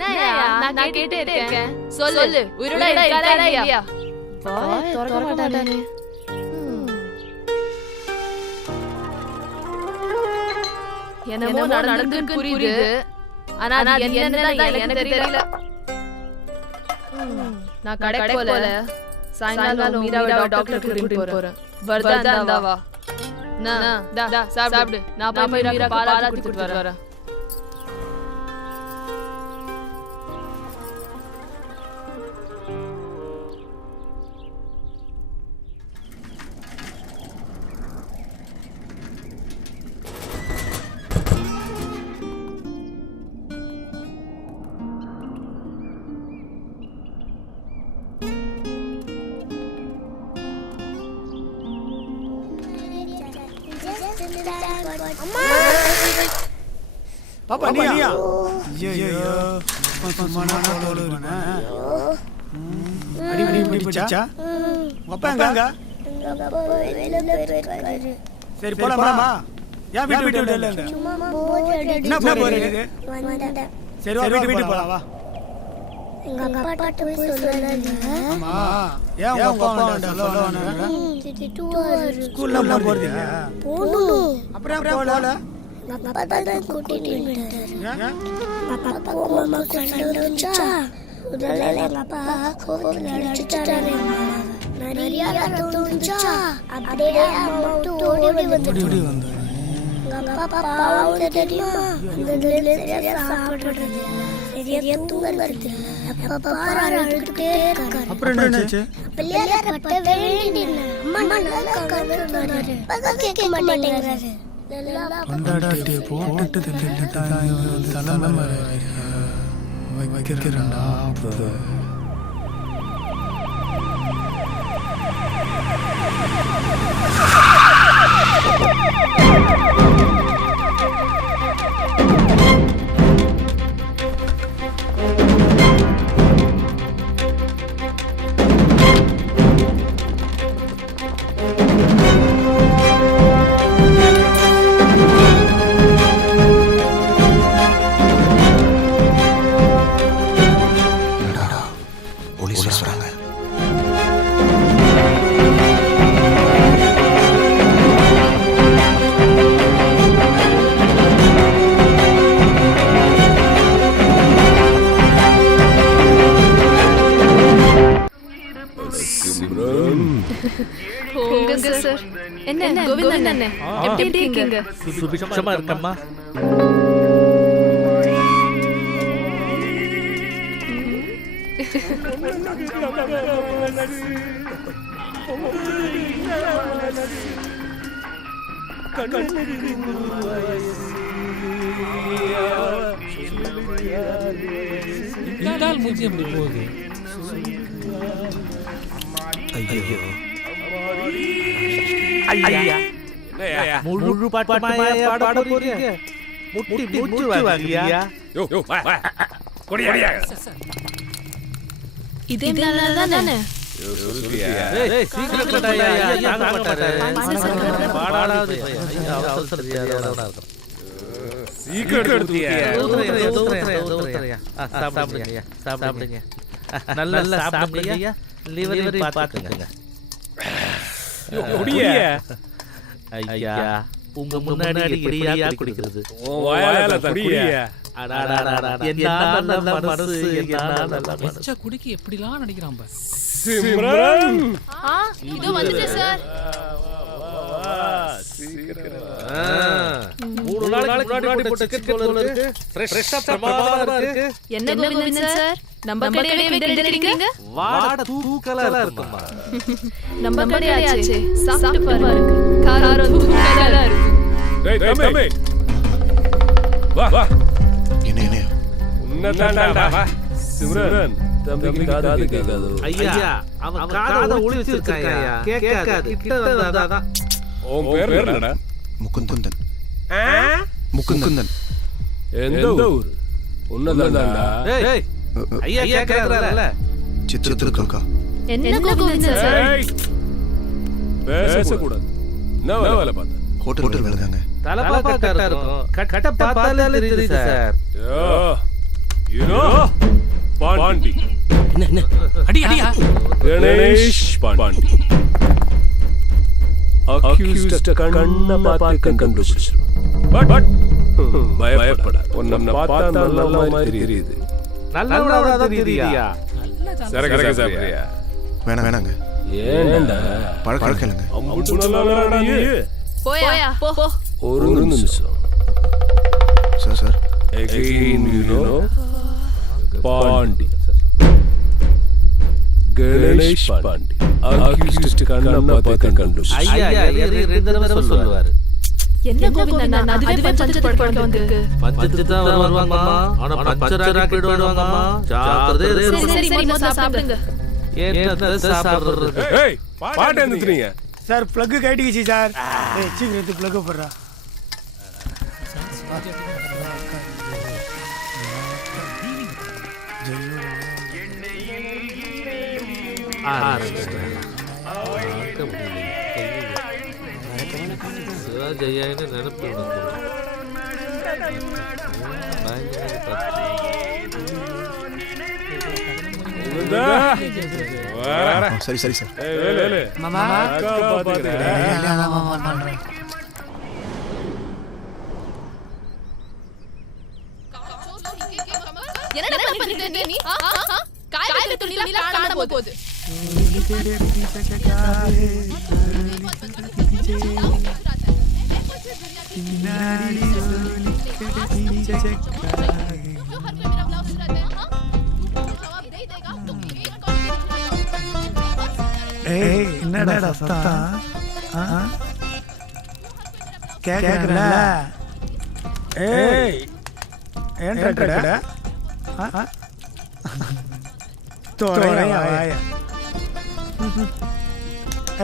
நான் கேட்டே இருக்கேன். சொல்லு. உயிரோட இருக்காரா இல்லையா? வாய் திறக்க மாட்டானே. என்னமோ நடந்துருக்கு புரியுது. ஆனா அது என்னன்னு எனக்கு தெரியல. நான் கடை போல சாயங்காலம் மீராவை டாக்டர் கூட்டிட்டு போறேன். வருதா வா. நான் சாப்பிடு. நான் போய் மீரா பாலா கூட்டிட்டு வரேன். பாப்பா நீயா? ஐயோ சும்மா நான் ஓடுறேன். அடி பிடிச்சா? அப்பா எங்க? சரி போலாமா? ஏன் வீட்டு இல்ல? என்ன போர் அடிக்குது? சரி வா வீட்டுக்கு போலாம் வா. எங்க அப்பா போய் சொல்லாதீங்க. ஆமா ஏன் உங்க அப்பா சொல்லுவானே? ஸ்கூல்ல போறது இல்ல. போணும். அப்புறம் போல. அப்பா தான் கூட்டிட்டு வந்தாரு. அப்பா போமா கண்டோச்சா. உடனே எங்க அப்பா கோவத்துல அடிச்சிட்டாரு. நிறைய தோணுச்சா. அப்படியே அம்மா ஓடி வந்துட்டு. எங்க அப்பா பாவம் தெரியுமா? அந்த சரியா சாப்பிடுறது சரியா தூங்குறது. அப்பா பாரு அழுதுட்டே இருக்காரு. அப்புறம் என்னாச்சு? பிள்ளையார பட்ட வேண்டின அம்மா நல்லா கவனிச்சாரு. பக கேட்க மாட்டேங்கிறாரு. கொண்டாடி போட்டு தலைமை வைக்கிறான்டா. போலீஸ் வராங்க. போங்க சார். என்ன கோவிந்தன் அண்ணே, எப்படி இருக்கீங்க? சுபிக்ஷமா இருக்கம்மா. இந்தால் மூஞ்சி எப்படி போகுது? ஐயோ ஐயா முழு பாட்டுமாயா பாட போறீங்க? முட்டி மூச்சு வாங்கியா? இதே நல்லா தானே? ஏய் சீக்கிரம் கட்டாயா, ஐயா தாங்க மாட்டாரு. பாடாடாது ஐயா, அவசர தெரியாதவனா இருக்கான். சீக்கிரம் எடுத்துட்டியா? தோத்துறியா? சாப்பிடுங்க சாப்பிடுங்க. நல்லா சாப்பிடுங்க ஐயா. லிவர் பாத்துங்க. குடியா ஐயா, உங்க முன்னாடி எப்படியா குடிக்கிறது? வாயால குடியா. என்ன மனசு, வெச்ச குடிக்கு எப்படிலாம் நடிக்கிறான் பாரு. சிம்ரன் இதோ வந்துட்டேன் சார். மூணு நாளைக்கு முன்னாடி போட்ட சிக்கன் போல இருக்கு. ஃப்ரெஷ்ஷா பிரமாதமா இருக்கு. என்ன கோவிந்தன் சார், நம்ம கடையவே கிண்டடிக்கிறீங்க? வாட தூக்கலா இருக்குமா? நம்ம கடையாச்சே, சாப்பிட்டு பாருங்க. காரம் தூக்கலா இருக்கு. டேய் தம்பி, வா என்ன உன்னதாண்டா வா. சிம்ரன் தம்பிக்கு காது கேட்காது. ஐயா அவன் காதை ஒளி வச்சிருக்காயா, கேட்காது. கிட்ட வந்தாதான். உன் பேர் என்னடா? முகுந்தன். முகுந்தன். எந்த ஊர்? உன்னதாண்டா. டேய் ஐயா கேக்குறாருல. சித்திரத்துக்கா. என்ன கோவிந்தன் சார்? பேசக்கூடாது. என்ன வேலை பார்த்த? ஹோட்டல் வேலை தாங்க. தலப்பா கரெக்டா இருக்கும். கட்ட பார்த்தாலே தெரியுது சார். You know Pandi. என்ன அடி அடியா? கணேஷ் பாண்டி. அக்யூஸ்ட் கண்ண பார்த்து கண்டுபிடிச்சிரு. பட் பயப்பட. உன்னை பார்த்தா நல்ல மாதிரி தெரியுது. நல்லவனா தான் தெரியுதியா? சரக்கு சாப்பிடுறியா? வேணாங்க. ஏன்டா பழக்கலங்க. அம்புட்டு நல்லவனா நீ? போயா போ. ஒரு நிமிஷம். Sir Again, you know, Pandi. Ganesh Pandi. Accused kanna paathu kandupichu. ஐயா ரெண்டு தடவை சொல்லுவாரு. என்ன கோவிந்தன் அண்ணா, அதுவே பஞ்சத்துக்கு படுக்க வந்திருக்கு. பஞ்சத்துக்கு தான் வருவாங்கம்மா. ஆனா பஞ்சரா போயிடுவாங்கம்மா. ஜாக்கிரதை. சரி முதல்ல சாப்பிடுங்க. ஏன்டா சாப்பிடுறது? ஏய் பாட்டு நிறுத்துறீங்க சார். பிளக் கட்டிக்கிச்சு சார். ஏய் சீக்கிரம் எடுத்து பிளக் போடுறா. ஜெயான்னு நினைப்பு. சரி சார். மாமா என்னடா பண்ணிட்டு நீ? காய்கறி துணில காணாம போகுது. ஏய் என்னடா சத்தம்? கேக்குறல? ஏய் ஏன்டா கடை? தோரையா வாயா.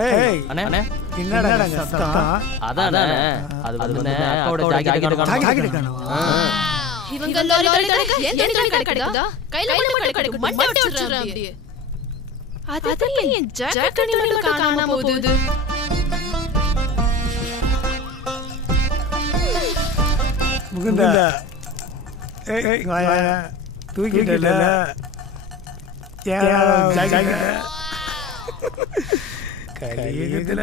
ஏய் அண்ணே என்னடா சத்தம்? அதானே அது வந்து அக்காவோட ஜாக்கெட் காணோம். இவங்க லாரி தடக்க ஏன் கடை கடக்குதா? கையில மட்டும் கடக்கு மண்டை வச்சிரறான் அப்படியே. அது ஏன் ஜாக்கெட் கனிமல காணாம போகுது? முகுந்தா ஏய் வாயா தூக்கிட்டல. ஏன் ஜாக்கெட் கலியத்துல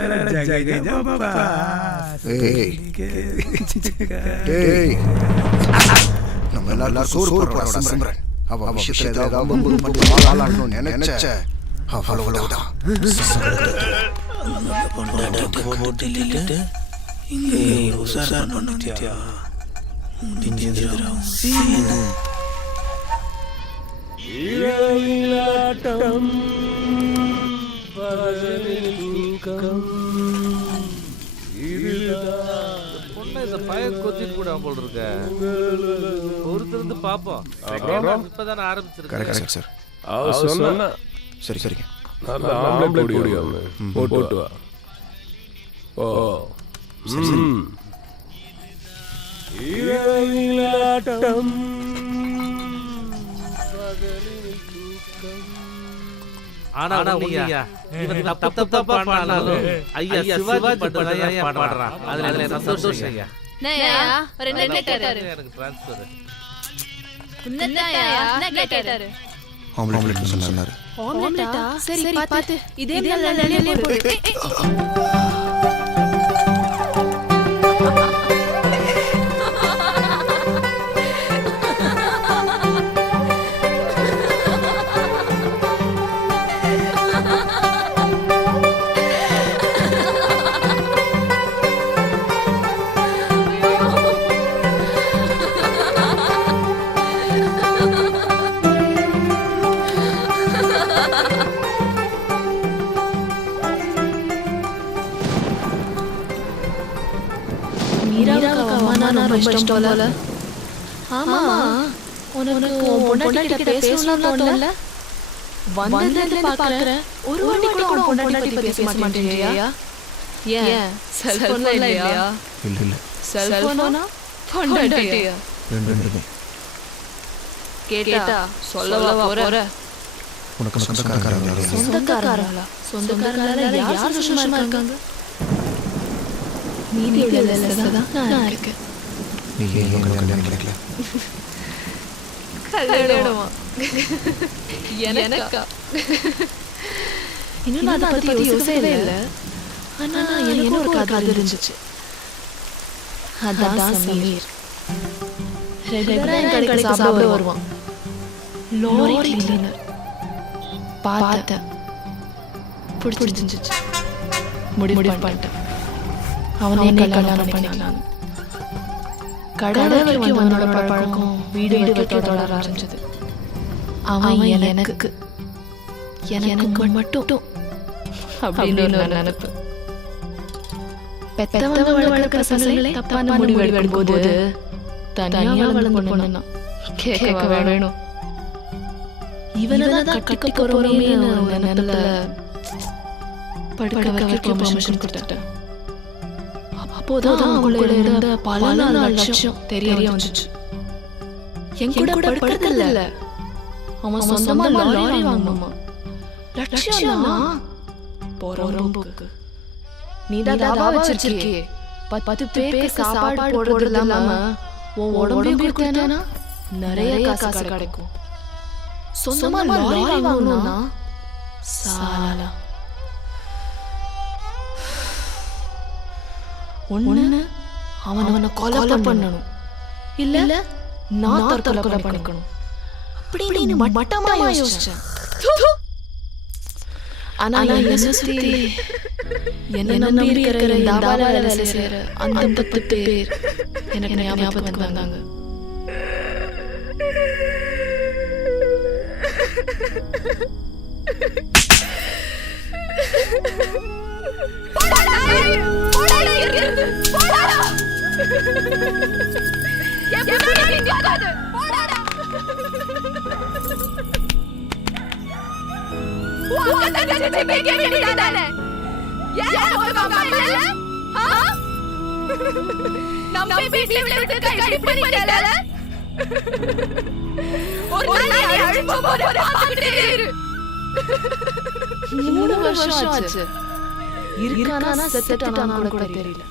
ஜாக்கெட் பாபா. ஏய் நம்ம எல்லாரும் சோறு போடுறோம் சிம்ரன். அவ விஷயத்துல ஏதாவது பண்ணி ஆளாடணும்னு நினைச்ச அவ்வளவுதான். இந்த பையன் கொத்திட்டு கூட போல் இருக்க பொறுத்திருந்து பாப்போம். இப்பதானே ஆரம்பிச்சிருக்கேன் சார். சரி சரிங்க. போட்டு வா. ஓ இரவிலாட்டம் ஆனா உண்மையா இவன் தப்பா பாடினாலும் ஐயா சிவாஜி பாட்டு பாடுறான். அதுல சந்தோஷம் ஐயா. எனக்கு டிரான்ஸ்ஃபர் ஆம்லெட் சொன்னாரு. ஆம்லெட்டா? சரி பாத்து. இதே நல்ல போடு. ரொம்ப இஷ்டம் போல. ஆமா, உனக்கு பொண்டாட்டி கிட்ட பேசணும்னு தோணல? வந்ததுல பாக்குறேன் ஒரு வாட்டி கூட பொண்டாட்டி பத்தி பேச மாட்டேங்கிறியா? ஏன் செல்போன்ல இல்லையா? இல்ல செல்போனா பொண்டாட்டியா? ரெண்டுமே. கேட்டா சொல்லவா போற? உனக்கு சொந்தக்காரங்களா? சொந்தக்காரங்களா யார் சந்தோஷமா இருக்காங்க? நீதி உள்ளதா நான் இருக்கேன். நீ ஏன் கல்யாணம் கிடைக்கல? கல்யாணமா? எனக்கா? இன்னும் நான் அதை பத்தி யோசிக்கவே இல்லை. ஆனா எனக்கு ஒரு காதல் இருந்துச்சு. அதான் சமீர். ரெகுலரா என் கடைக்கு சாப்பிட வருவான். Lorry cleaner. பார்த்தேன், பிடிச்சிருந்துச்சு. முடிவு பண்ணிட்டேன், அவனே கல்யாணம் பண்ணிக்கலாம். கடை வரைக்கும் வந்தோட பழக்கம் வீடு வைக்க தொடர ஆரம்பிச்சது. அவன் எனக்கு மட்டும் அப்படின்னு ஒரு நினைப்பு. பெத்தவங்க வளர்க்கிற பசங்களே தப்பான முடிவு எடுக்கும் போது தனியா வளர்ந்து பொண்ணுன்னா கேட்க வேணும். இவனதான் கட்டிக்க போறோமேன்னு நினைப்புல படுக்க வைக்க பெர்மிஷன் கொடுத்துட்டேன். அப்போதான் அவங்களோட இருந்த பல நாள் லட்சியம் தெரிய வந்துச்சு. என் கூட படுக்கிறது இல்ல, அவன் சொந்தமா லாரி வாங்கணுமா. லட்சியம்னா போறோம்புக்கு. நீ தாபா வச்சிருக்கியே, 10 பேருக்கு சாப்பாடு போடுறது இல்லாம உன் உடம்பையும் கொடுத்தேனா நிறைய காசு கிடைக்கும். சொந்தமா லாரி வாங்கணும்னா சாலா. ஒண்ணு அவனை கொலை பண்ணணும், இல்ல நான் தற்கொலை பண்ணிக்கணும். அப்படின்னு மட்டமா யோசிச்சேன். ஆனா என்ன சுத்தி என்ன நம்பி இருக்கிற இந்த தாபால வேலை செய்யற அந்த 10 பேர் எனக்கு ஞாபகத்துக்கு வந்தாங்க. மூணு வருஷம் ஆச்சு. இருக்கானா செத்துட்டானா கூட தெரியல.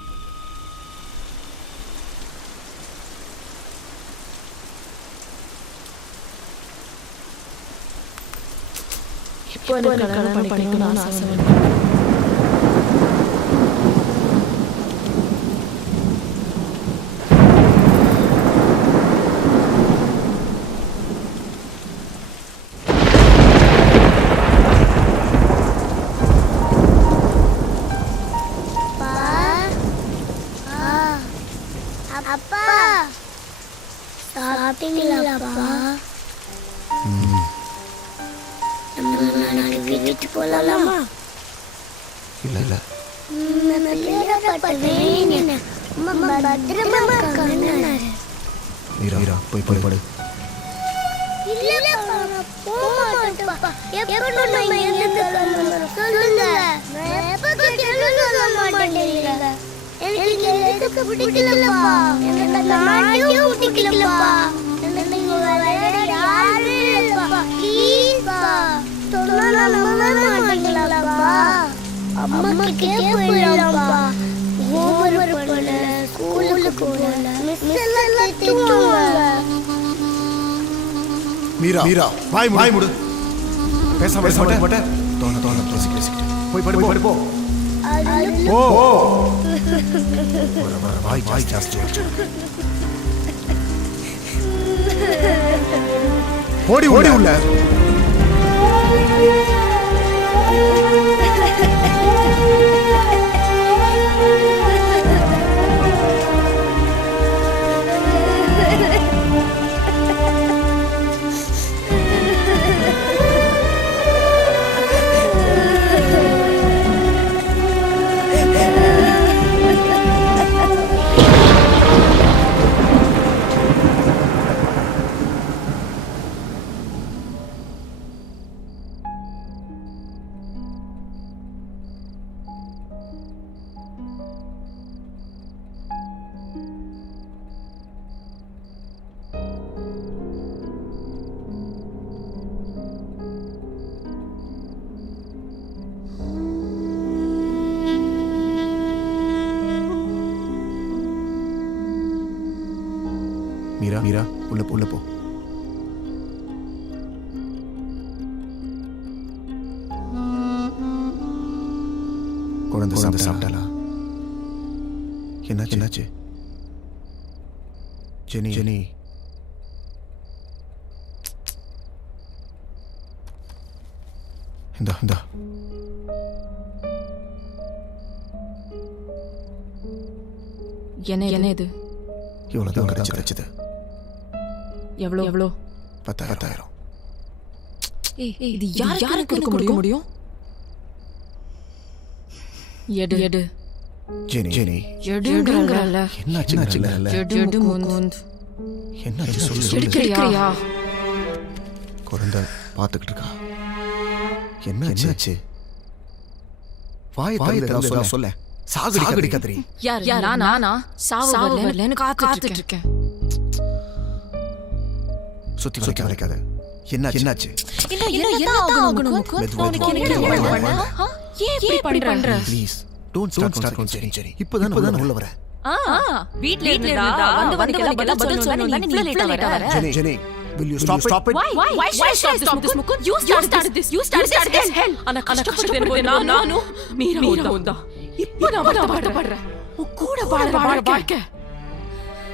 இப்போ எனக்கு கல்யாணம் பண்ணிக்கணும்னு ஆசை வந்து மாட்டீங்களாப்பா? நம்ம நாளைக்கு வீட்டுக்கு போகலாமா? இல்லை இல்லை மீரா போய் போய் படு. மீரா மீரா வாய் மூடு. பேச மாட்டேன். தோண பேசிக்கிட்டு போய் படு போ போ. வாய் ஜாஸ்தி. ஓடி உள்ள. மீரா உள்ள போ. குழந்தை சாப்பிட்டாளா? என்னாச்சு? ஜெனி இந்தா என்ன இது? இவ்வளவுதான் கிடைச்சது. எவ்வளோ? 10,000. இது யாருக்கு கொடுக்க முடியும்? எடு ஜெனி எடுங்கறல. என்னாச்சு? எடு முகுந்த். என்னாச்சு சொல்லு. எடுக்கறியா? குழந்தை பார்த்துக்கிட்டு இருக்கா. என்னாச்சு? வாய் சொல்ல. சாகடி கத்திரி. யார்? நானா? சாவு வரலன்னு காத்துட்டு இருக்கேன். சுத்தி வளைக்காத. என்னாச்சு? என்ன ஆகணும் முகுந்த்? உனக்கு என்ன பண்ண? ஏன் இப்படி பண்ற? Please don't start Jenny. இப்போதான் உள்ள வரேன். வீட்ல இருந்தா வந்து பதில் சொன்னா நீ இவ்ளோ லேட்டா வர. Jenny will you stop it? Why should I stop this Mukund? You started this hell. ana கஷ்டப்பட்டு நானும் மீரா உண்டா. இப்போ நான் வருத்தப்படுறேன். உன் கூட வாழ வாழ்க்கை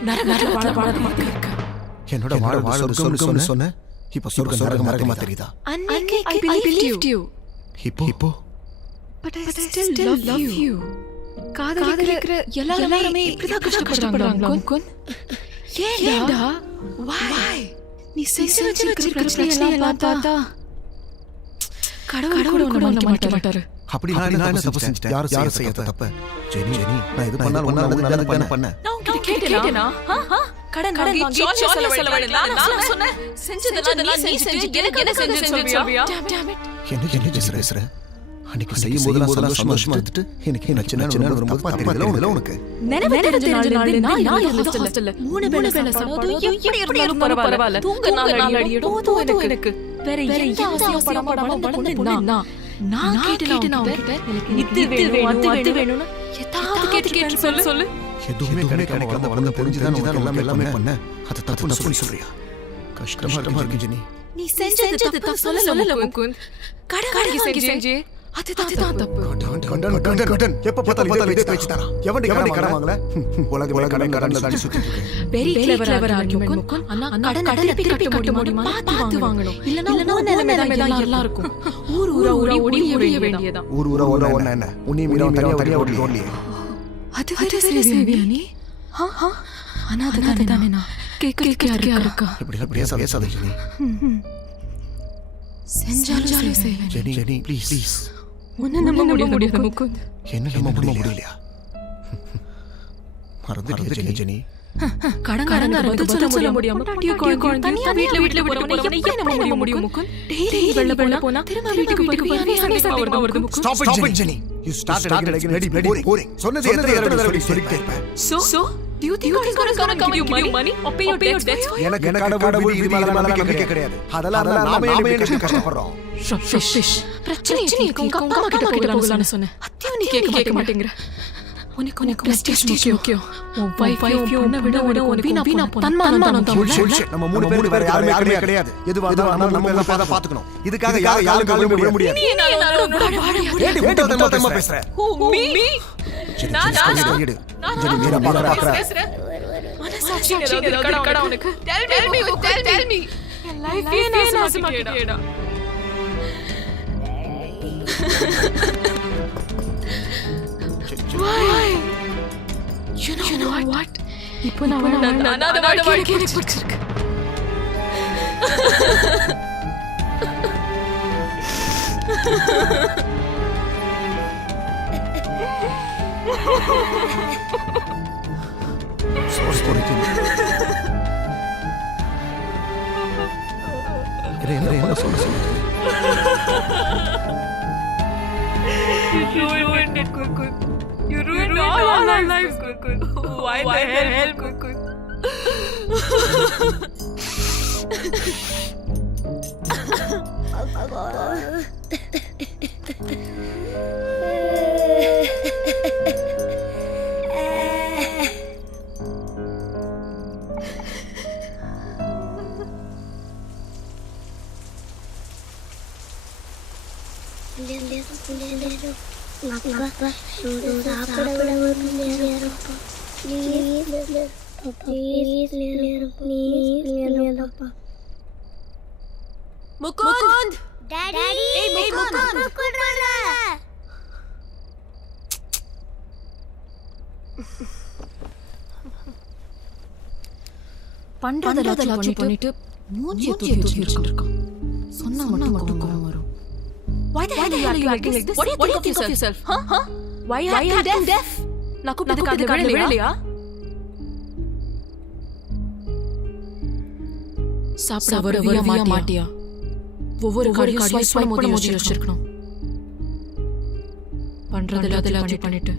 நரக வாழ்க்கை. என்னோட வாழ சொர்க்கம்னு சொன்ன. இப்போ சொர்க்கம் நரகமா தெரியுதா? அன்னைக்கு I believed you. இப்போ But I still love you. காதலிக்கிற எல்லாருமே இப்படிதான் கஷ்டப்படுறாங்க முகுந்த். ஏன்டா? Why? நீ செஞ்சு வச்சிருக்கிற பிரச்சனை எல்லாம் பார்த்தா கடவுள் கூட மன்னிக்க மாட்டாரு. அப்படி நான் தப்பு செஞ்சிட்டேன். யார் செய்ய தப்பு? ஜெனி நான் இது பண்ணாலும் பண்ணேன். நான் உன்கிட்ட கேட்டேனா? கடன் வாங்கி ஜாலியா செலவழிக்கலாம். நான் சொன்னேன் செஞ்சதெல்லாம் நீ செஞ்சு எனக்கு என்ன செஞ்சு சொல்றியா? என்ன ஜெனி பேசுற? அன்னைக்கு செய்யும் போதெல்லாம் சந்தோஷமா எடுத்துட்டு எனக்கு நச்சுன்னு வரும்போது தெரியல உனக்கு. நினைவு தெரிஞ்ச நாள் நான் ஹாஸ்டல்ல 3 வேளை சாப்பாடு எப்படி இருந்தாலும் பரவாயில்ல. தூங்க நாள் அடியடோ எனக்கு வேற எந்த அவசியம் படாம நான் கேட்டேன் உன்கிட்ட இது வேணும்னு ஏதாவது கேட்டு சொல்லு. எதுவுமே கிடைக்காம வளர்ந்த தெரிஞ்சுதான் எல்லாமே பண்ண. அது தப்புன்னு சொல்லி சொல்றியா? கஷ்டமா இருக்கு ஜெனி. நீ செஞ்சது தப்பு சொல்லல முகுந்த். கடை செஞ்சு அதுதான் தப்பு. கடன் எப்ப பார்த்தாலும் இதே பேச்சு தானா? எவன்டி கடன் வாங்கல? உலக கடன்ல தான் சுத்திட்டு இருக்கு. Very clever argument Mukund. அண்ணா கடன் திருப்பி கட்ட முடியுமா? பார்த்து வாங்கணும். இல்லனா நிலைமை தான் எல்லாருக்கும். ஊரா ஓடிய வேண்டியதா. ஊரா ஓட என்ன? உன்னை மீறா தனியா ஓடலையே. அது வேற சரி நீ. அனாதை தானே நான். கேட்க யார் இருக்கா? இப்படிலாம் பேசாத ஜெனி. செஞ்சாலும் செய்வேன். Jenny please. உன்னை நம்ப முடியாது முகுந்த். என்ன நம்ப முடியலையா? மறந்துட்டியா ஜெனி? கடங்காரங்க பதில் சொல்ல முடியாம தனியா வீட்ல போறவனை எப்படி நம்ப முடியும் முகுந்த்? டெய்லி வெள்ள போனா திரும்ப வீட்டுக்கு வருது Mukund. Stop it Jenny. You started again very boring. சொன்னது எத்தனை தடவை சொல்லிட்டே இருப்பேன். So do you think he's gonna come and give you money or pay your debts? எனக்கு கடவுள் இது மேல நம்பிக்கை கிடையாது. அதெல்லாம் நாம என்ன கஷ்டப்படுறோம். ஃபிஷ் பிரச்சனை உங்க அம்மா கிட்ட போகலாம்னு சொன்னேன். அத்தியும் நீ கேட்க மாட்டேங்கற. உனக்கு பிரஸ்டீஜ் முக்கியம். உன் வைஃபையும் உன்னை விட உனக்கு வீணா தன்மானம் தான் முக்கியம். நம்ம மூணு பேர் யாருமே கிடையாது. எதுவா இருந்தாலும் நம்ம எல்லாம் பாத்துக்கணும். இதுக்காக யாரும் கால்ல விட முடியாது. நீ ஏடி முட்டமா பேசுற? மீ நான் ஜெனி மீரா பாக்குற. மனசாட்சி இருக்கடா உனக்கு. Tell me. லைஃப் நாசமாக்கிட்டேடா. Why? You know what? இப்போ நான் அனாதை வாழ்க்கை பிடிச்சிருக்கு. Sorry. என்ன சொல்ல? You ruined all our lives, Kukun. Why the hell, Kukun? Mukund daddy Mukund பண்றதெல்லாம் பண்ணிட்டு மூஞ்சியை தூக்கி வச்சிருக்கான். சொன்னா மட்டும் கோவம் வரும். Why the hell are you acting like this? What do you think of yourself? Huh? Why are you acting deaf? நான் கூப்பிட்டதுக்கு விழலையா? சாப்பிட வருவியா மாட்டியா? ஒவ்வொரு கார்டையும் ஸ்வைப் பண்ணி வச்சிருக்கணும். பண்றதெல்லாம் பண்ணிட்டு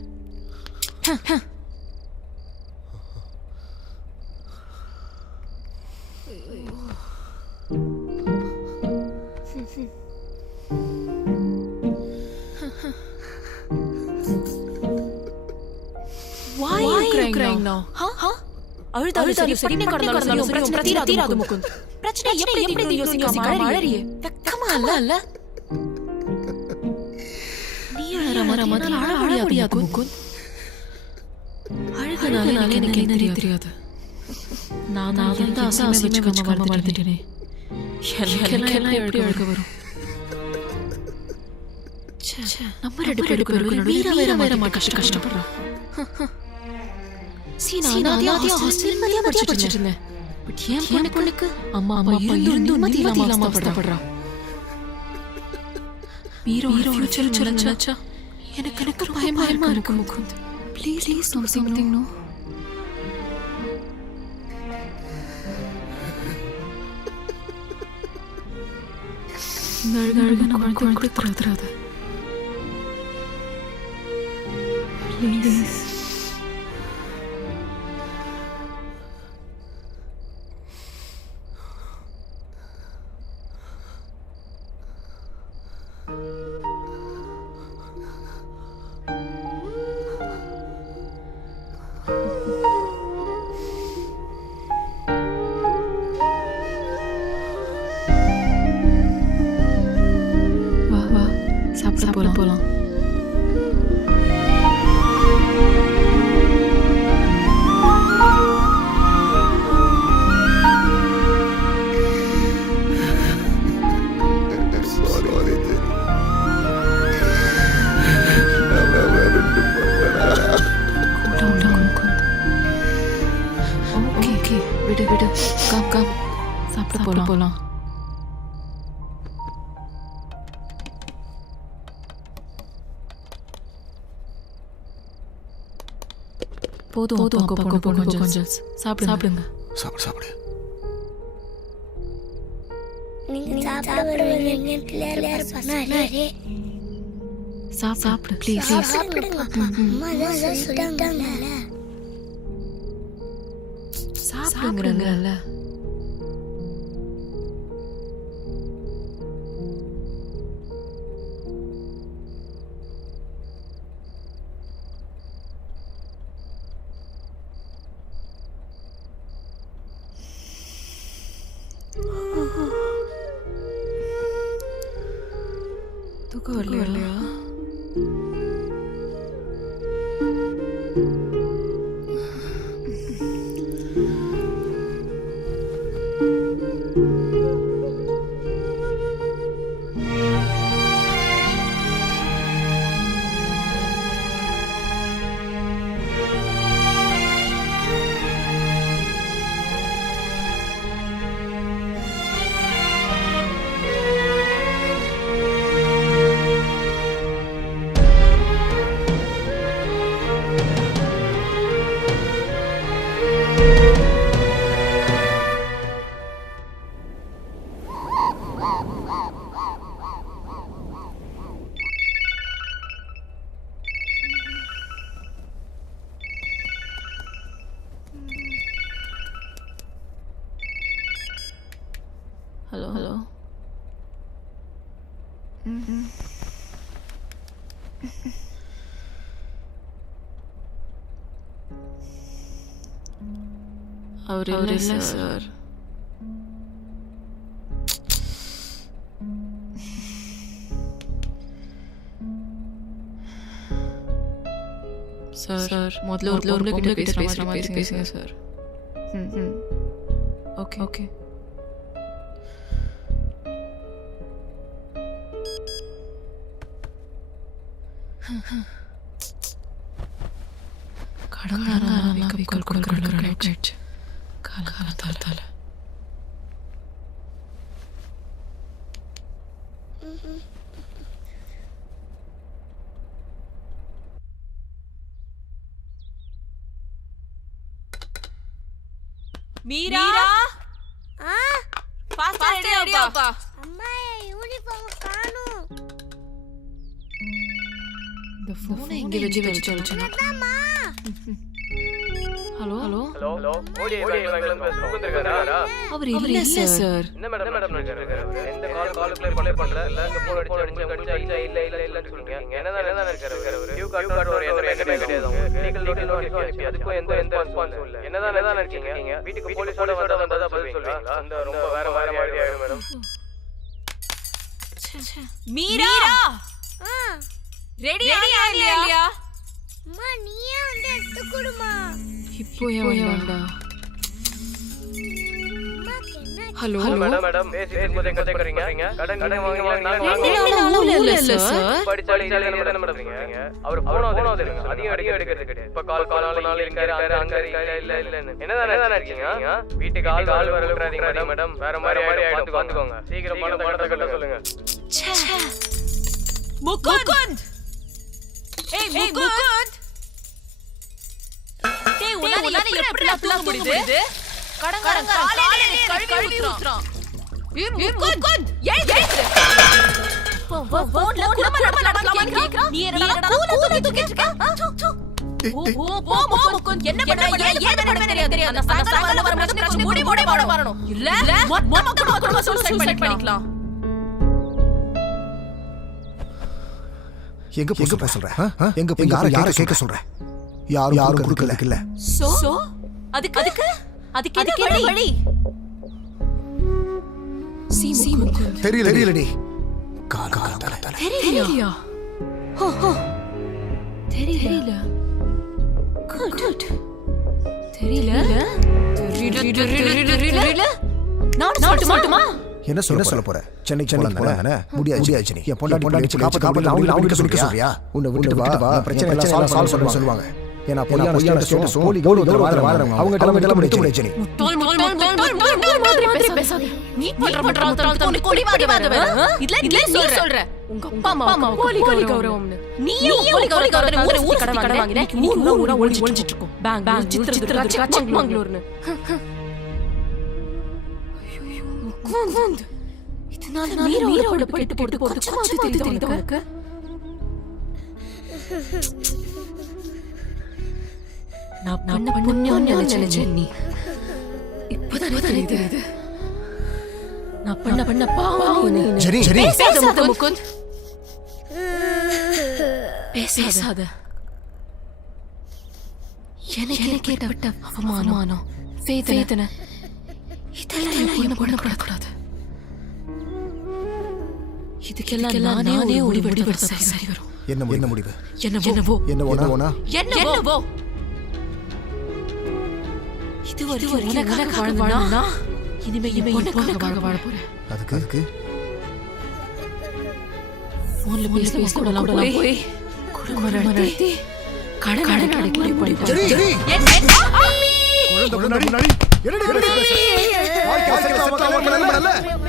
Why are you crying now? அழுதாலும் சரி கடந்தாலும் சரி பிரச்சனை தீராது முகுந்த். பிரச்சனை எப்படி யோசிக்காம அழறியே? வெக்கமா இல்ல? நீ அழற மாதிரி அழ முடியாது முகுந்த். அழுகனால எனக்கு என்ன தெரியாது. நான் எந்த ஆசையுமே வச்சுக்காம மறந்துட்டேனே. எனக்கெல்லாம் எப்படி அழுக வரும்? நம்ம ரெண்டு பேருக்கு வேற கஷ்டப்படுறோம். நான் ஹாஸ்டல் மதியா படிச்சிட்டு இருந்தேன். பட் என் பொண்ணுக்கு அம்மா இருந்தும் மதியில்லாம படுறா. மீரோ ஃபியூச்சர் நினைச்சா எனக்கு பயமா இருக்கு முகுந்த். Please something no. நான் குழந்தை ப்ளீஸ். வா சாப்பிட போலாம். சாப்பிட்டு போலாம். போதும் அப்பா கொஞ்சம் சாப்பிடுங்க. சாப்பிடு. நீங்க சாப்பிட வருவீங்க பிள்ளையார் சொன்னாரே. சாப்பிடு ப்ளீஸ். சாப்பிடுங்கப்பா. அம்மா தான் சொல்லிட்டாங்கல்ல. சாப்பிடுங்கல்ல. தூக்கம் வரலையா? ஹலோ. அவர் இல்லை சார். சார் முதல்ல ஒரு கிட்ட பேசுங்க சார். ஓகே. காலத்தால மீரா ஃபாஸ்டா ரெடியாப்பா. அம்மா யூனிஃபார்ம் காணோம். இந்த ஃபோனை எங்க வச்சு அம்மா ஹலோ. ஓடி வந்திருக்காரா? அவர் இல்ல சார். என்ன மேடம் இருக்காரு? எந்த கால் ப்ளே பண்ற இல்ல இங்க போன் அடிச்சு இல்ல சொல்லுங்க. என்னதான் இருக்காரு அவரு? டியூ கார்டு ஒரு எந்த கிடையாது உங்களுக்கு. லீகல் நோட்டீஸ் அதுக்கு எந்த ரெஸ்பான்ஸ் இல்ல. என்னதான் இருக்கீங்க? வீட்டுக்கு போலீஸோட வந்தா பதில் சொல்லுவீங்களா? அந்த ரொம்ப வேற ஐடியா மேடம். மீரா ரெடியா இல்லையா? அம்மா நீயே வந்து எடுத்து கொடுமா. இப்போ ஏன்டா? ஹலோ மேடம் பேசிட்டு எங்க கேக்குறீங்க? கடன் வாங்குறீங்க. நான் இல்ல சார். படிச்சாலே என்ன பண்றீங்க? அவர் போனது இல்லங்க. அதிகம் எடுக்கிறது கிடையாது. இப்ப கால் இருக்காரு அங்க இல்ல. என்னதான் இருக்கீங்க? வீட்டுக்கு ஆள் வரலங்கறீங்க மேடம். வேற மாதிரி பாத்துக்கோங்க. சீக்கிரம் பணத்தை கட்ட சொல்லுங்க. முகுந்த் ஏய் முகுந்த் டேய் உன்னால எப்படி தூங்க முடியுது? கடங்கடங்க காலையில கழுவி ஊத்துறான். ஏய் முகுந்த் ஏய் போன்ல குடும்ப நடக்கலாம்னு கேக்குறா. நீ என்னடா கூல தூக்கிட்டு இருக்க? போ முகுந்த் என்ன பண்ற? ஏன் தெரியாது. அந்த சாகல வர பிரச்சனை மூடி வரணும். இல்ல மொத்தமா சூசைட் பண்ணிக்கலாம். எங்க போக சொல்ற? எங்க போய் யாரை கேட்க சொல்ற? யாரும் கொடுக்கல. சோ அதுக்கு என்ன வழி? தெரியலடி. தெரியலையா? தெரியல. குட். தெரியல. நான் சொல்லட்டுமா? என்ன சொல்ல போற? சென்னைக்கு போறானே முடியாது நீ என் பொண்டாட்டி காப்பாத்து அவங்க சொல்றியா? உன்னை விட்டு வா பிரச்சனை எல்லாம் சால்வ் சொல்லுவாங்க. ஏன்னா பொய்யான ஸ்டேட்டஸ் போலி கௌரவ வாழ்றவங்க அவங்க கிளம்ப முடியாது நீ. மாதிரி பேசாத. நீ பண்ற உனக்கு கோடிவாதி வேற. இல்ல நீ சொல்ற. உங்க அப்பா அம்மா கோலி கௌரவம்னு. நீயே கோலி கௌரவம் ஊர் கடன் வாங்கினே. ஊரா ஒளிஞ்சிட்டு இருக்கும். பேங்க் சித்திரதுர்கா சிக்மங்களூர்னு. ஐயோ இதனால நீரோட போட்டு கொஞ்சமாவது தெரியுது உனக்கு. நான் பண்ண புண்ணியம் நினைச்சேன் நீ. இப்போதான் தெரியுது. நான் பண்ண பாவம். சரி சரி பேசாத முகுந்த். பேசாத. எனக்கு கேட்ட அவமானம் வேதனை இதெல்லாம் என்ன பண்ணக்கூடாது. இதுக்கெல்லாம் நானே முடிவெடுத்தா சரி வரும். என்ன முடிவு? என்னவோ இது உனக்காக வாழ்ந்தா இனிமே உனக்காக வாழ போறேன். அதுக்கு போன்ல பேச கூடலாம் போய் குடும்பம் நடத்தி கடன் அடைக்கணும் படிப்போம். சரி முன்னாடி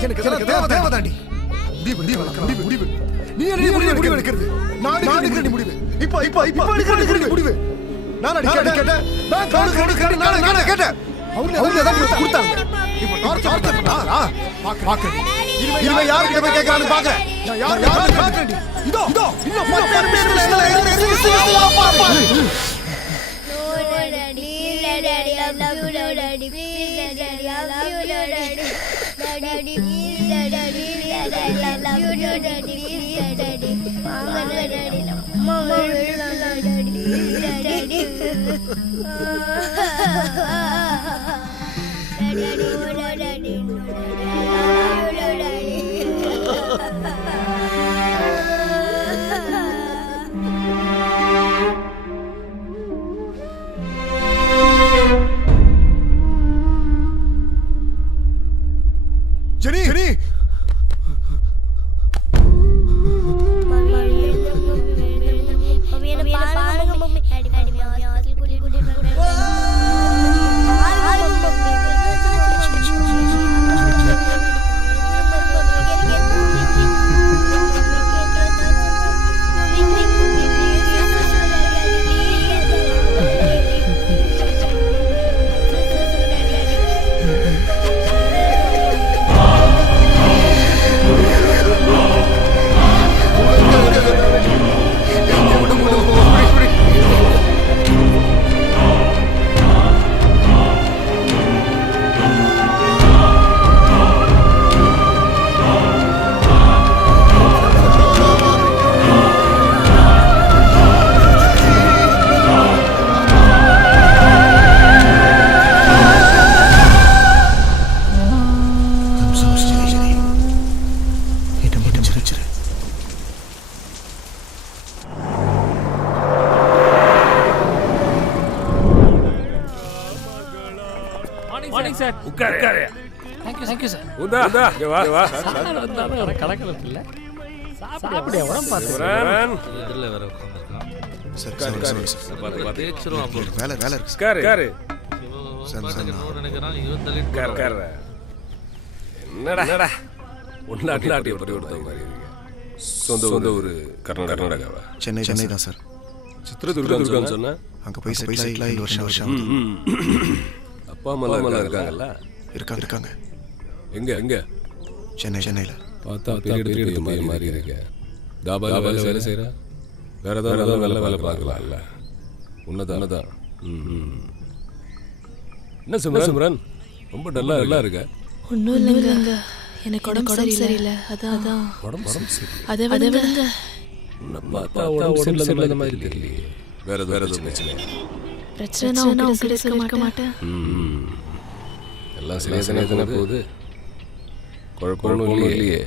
எனக்கு தேவதாண்டி முடிவு. நீ முடிவு எடுக்கிறது. நான் எடுக்கிற முடிவு. இப்போ எடுக்கிற முடிவு. நான் கேட்டேன். நான் கேட்டேன். அவங்க தான் கொடுத்தாங்க. இப்போ டார்ச்சர் பாக்குறேன். இனிமே யாரு கிட்ட போய் கேட்கறான்னு பாக்குறேன். நான் யாரு பாக்குறேன். இதோ இன்னும் 10 பேர்ல என்ன பாப்பா. Daddy, I love you, Daddy. Please, Daddy, I love you, Daddy. Daddy, please, Daddy. I love you, Daddy. Please, Daddy. Mama, Daddy. Mama, Daddy. Please, Daddy. Daddy, no, Daddy. I love you, Daddy. Jenny! Morning sir. உட்காரு. Thank you sir. உதா இங்க வா. சார் வந்தாரு கலக்கல இல்ல. சாப்பிடு உடம்பு பாத்து. இதுல வேற உட்கார்ந்திருக்கான். சார் வேலை இருக்கு. உட்காரு. நினைக்கிறான் 20 லிட்டர். என்னடா உள்நாட்டிய பரிவர்த்தனை மாதிரி இருக்கு. சொந்த ஊரு கர்நாடகாவா? சென்னை தான் சார். சித்திரதுர்கான்னு சொன்னா அங்க போய் செட்டில் ஆகி வருஷம் அப்பா அம்மா இருக்காங்கல்ல? இருக்காங்க. எங்க? சென்னையில. பார்த்தா பெரிய எடுத்து மாதிரி இருக்கு. தாபால வேலை செய்யற வேற ஏதாவது வேலை பார்க்கலாம்ல. உன்னதான். என்ன சிம்ரன் ரொம்ப டல்லா இருக்க? ஒன்றும் இல்லைங்க, எனக்கு உடம்பு சரியில்லை. அதான் உடம்பு சரி. அதை விட உன்னை பார்த்தா உடம்பு சரியில்லாத மாதிரி தெரியலையே. வேற பிரச்சனை? பிரச்சனை நான் உங்ககிட்ட இருக்க மாட்டேன். எல்லாம் சரியா போகுது. குழப்பம் இல்லையே.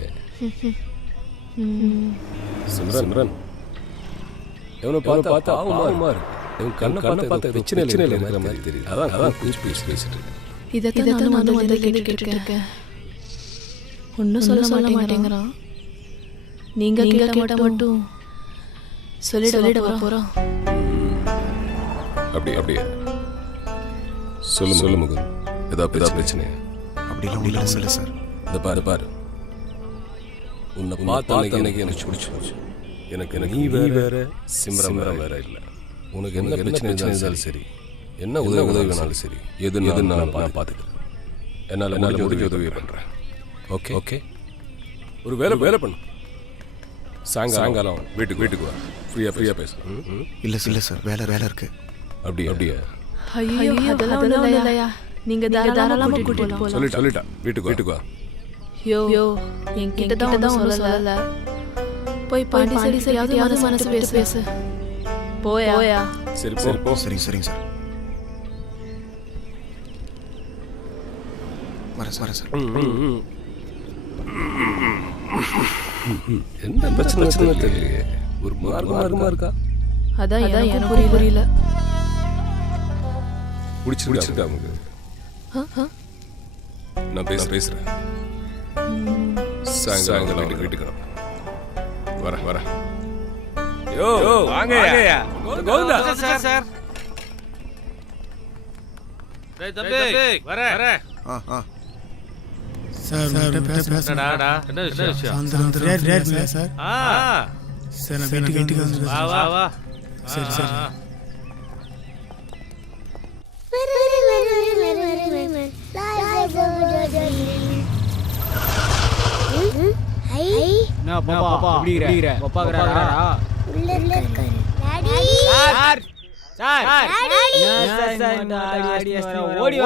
சிம்ரன் எவனை பார்த்தா பாவமா இருக்கு. இவன் கண்ணை பார்த்த பிரச்சனை இருக்கிற மாதிரி தெரியுது. அதான் பேசிட்டு இருக்கேன். இதைத்தான் நானும் வந்து கேட்டுட்டு இருக்கேன். ஒன்றும் சொல்ல மாட்டேங்கிறான். நீங்க கேட்ட மட்டும் சொல்லிட போறோம். அப்படியே சொல்லு முகுந்த். ஏதாவது பிரச்சனை? அப்படிலாம் இல்லை சார். இந்த பாரு உன்னை பார்த்த அன்னைக்கு எனக்கு பிடிச்சிருச்சு. எனக்கு நீ வேற சிம்ரன் வேற இல்லை. உனக்கு என்ன பிரச்சனை இருந்தாலும் சரி, என்ன உதவி வேணாலும் சரி, எது நான் பார்த்துக்கிறேன். என்னால் உதவி பண்ணுறேன். ஓகே ஒரு வேலை பண்ணு. சாயங்காலம் வீட்டுக்கு வா. ஃப்ரீயாக பேச. இல்லை சார், வேலை இருக்கு. அப்படியா? ஐயோ அதெல்லாம் இல்லையா, நீங்க தாராளமா கூட்டிட்டு போலாம். சொல்லிட்டா வீட்டுக்கு வா. யோ என்கிட்ட தான் சொல்லல. போய் சரியாவது மனசு பேசு. போயா. சரி போ. சரிங்க சார். வரேன் சார். என்ன பிரச்சனை தெரியலையே, ஒரு மார்க்கமா இருக்கா? அதான் எனக்கு புரியல. பிடிச்சிருக்கா உங்களுக்கு? நான் பேசுறேன். சாயங்காலம் வீட்டுக்கு வரேன். யோ வாங்கயா. கோவிந்தா சார். டேய் தம்பி வரேன். சார் என்னடா என்ன விஷயம்? அந்த ரேட் சார். சார் நான் வீட்டுக்கு வந்து வா. சரி. நான் பாப்பா இப்படிங்கற பாப்பா கறடா உள்ள இருக்காரு. சார் ஓடி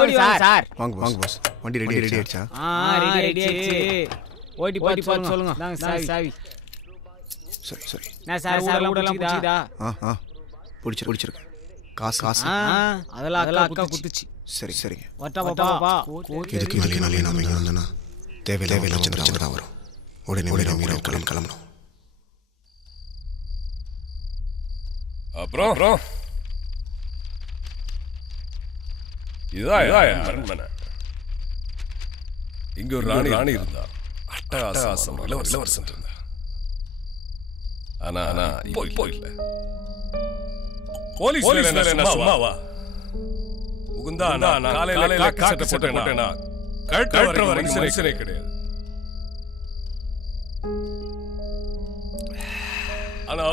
சார். வாங்க பாஸ். வண்டி ரெடி ஆயிடுச்சா? ரெடி ஆயிடுச்சு. ஓடி பார்த்து சொல்லுங்க. நாங்க சாவி. சரி. நான் சார் ஊடலாம் புடிச்சதா? பிடிச்சிருக்கு. காசு அதெல்லாம் அக்கா குடுத்துச்சு. சரி. வட்டா பாப்பா. இதுக்கு மேலே நாம இங்க வந்தனா தேவையில்லை பிரச்சனை தான் வரும். உடனே நம்ம கிளம்பணும். அப்புறம் இதான் அரண்மனை. இங்க ஒரு ராணி இருந்தா. அட்டகாசம் இளவரசன் இருந்தா. ஆனா இப்போ இல்ல. போலீஸ் வேலை சும்மாவா? முகுந்தா நான் காலையில காக்க சட்டை போட்டேனா கழட்ட வர மனுஷனே கிடையாது. ஆனா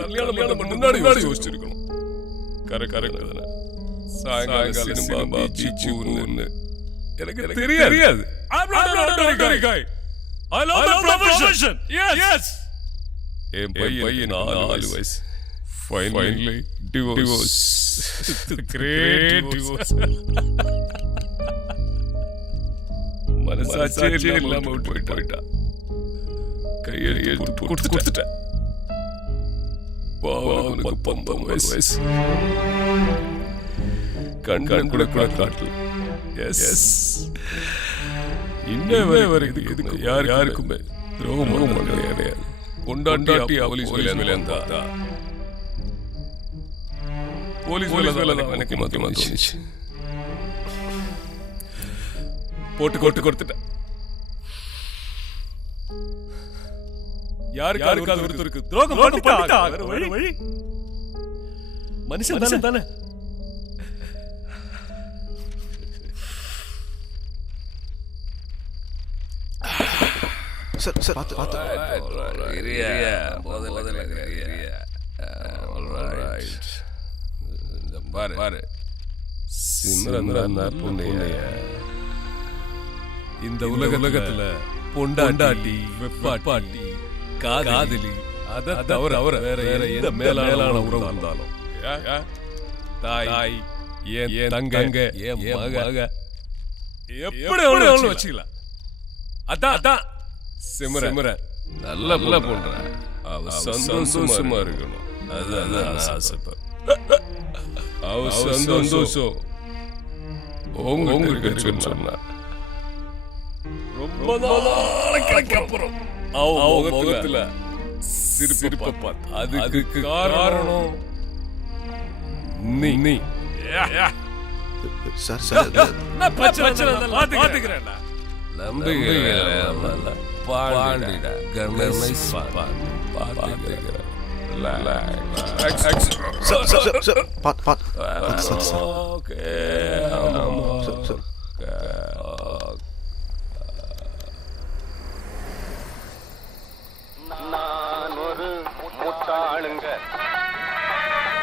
கல்யாணம் முன்னாடி யோசிச்சிருக்கணும். கரெக்ட் தானே? சாயங்காலம் சினிமா பீச்சுன்னு எனக்கு தெரியாது. I'm not an ordinary guy. I love the profession. Yes. என் பையன் 4 வயசு. Finally divorce. Great divorce. மனசாட்சியே இல்லாம விட்டு போயிட்டா. கையெழுத்து கொடுத்துட்டேன். பாவம் 19 வயசு. கண் கூட காட்டல. எஸ் இன்னவே வரைக்கும் இதுக்கு யாருக்குமே துரோகம் கிடையாது. கொண்டாட்டி போலீஸ் வேலை இருந்தா போலீஸ் வேலை எனக்கு மாத்தி போட்டு கொடுத்துட்டேன். யாருக்காவது ஒருத்தருக்கு துரோகம் பண்ணிட்டா வழி மனுஷன் தானே. சார் பார்த்து பாரு சிம்ரன் இந்த உலகத்துல பொண்டாட்டி வெப்பாட்டி காதலி அத தவிர வேற எந்த மேலான உறவு இருந்தாலும் தாய் என் தங்க என் மக எப்படி வச்சுக்கலாம். அதான் சிம்ரன் நல்ல பொண்ணு. அவ சந்தோஷமா இருக்கணும். அதான் ஆசைப்ப. அவ சந்தோஷம் உங்களுக்கு சொன்னா ரொம்ப நாளைக்கு அப்புறம் அவ முகத்துல சிரிப்ப பார்த்து அதுக்கு காரணம் நீ. சார் நான் பிரச்சனை பாத்துக்கிறேன். நம்பிக்கை பாண்டிடா கர்ணனை பாத்துக்கிறேன். பார்த்தாளுங்க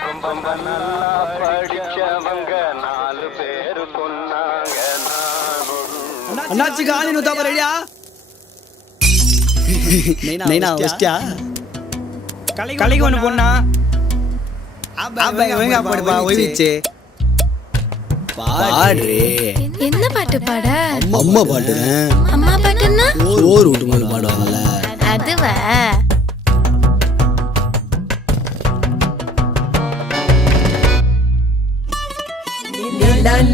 ரொம்ப நல்லா படிச்சவங்க 4 பேரு சொன்னாங்க அண்ணாச்சி காணி நூத்தா ரெடியா நைனா வெஸ்டியா கலைக்கு ஒன்று பொண்ணா ஒழுங்கா பாடுப்பா ஒழிச்சு பாடு என்ன பாட்டு பாட? அம்மா பாட்டு. அம்மா பாட்டுன்னா சோறு விட்டு போது பாடுவாங்கல்ல அதுவா?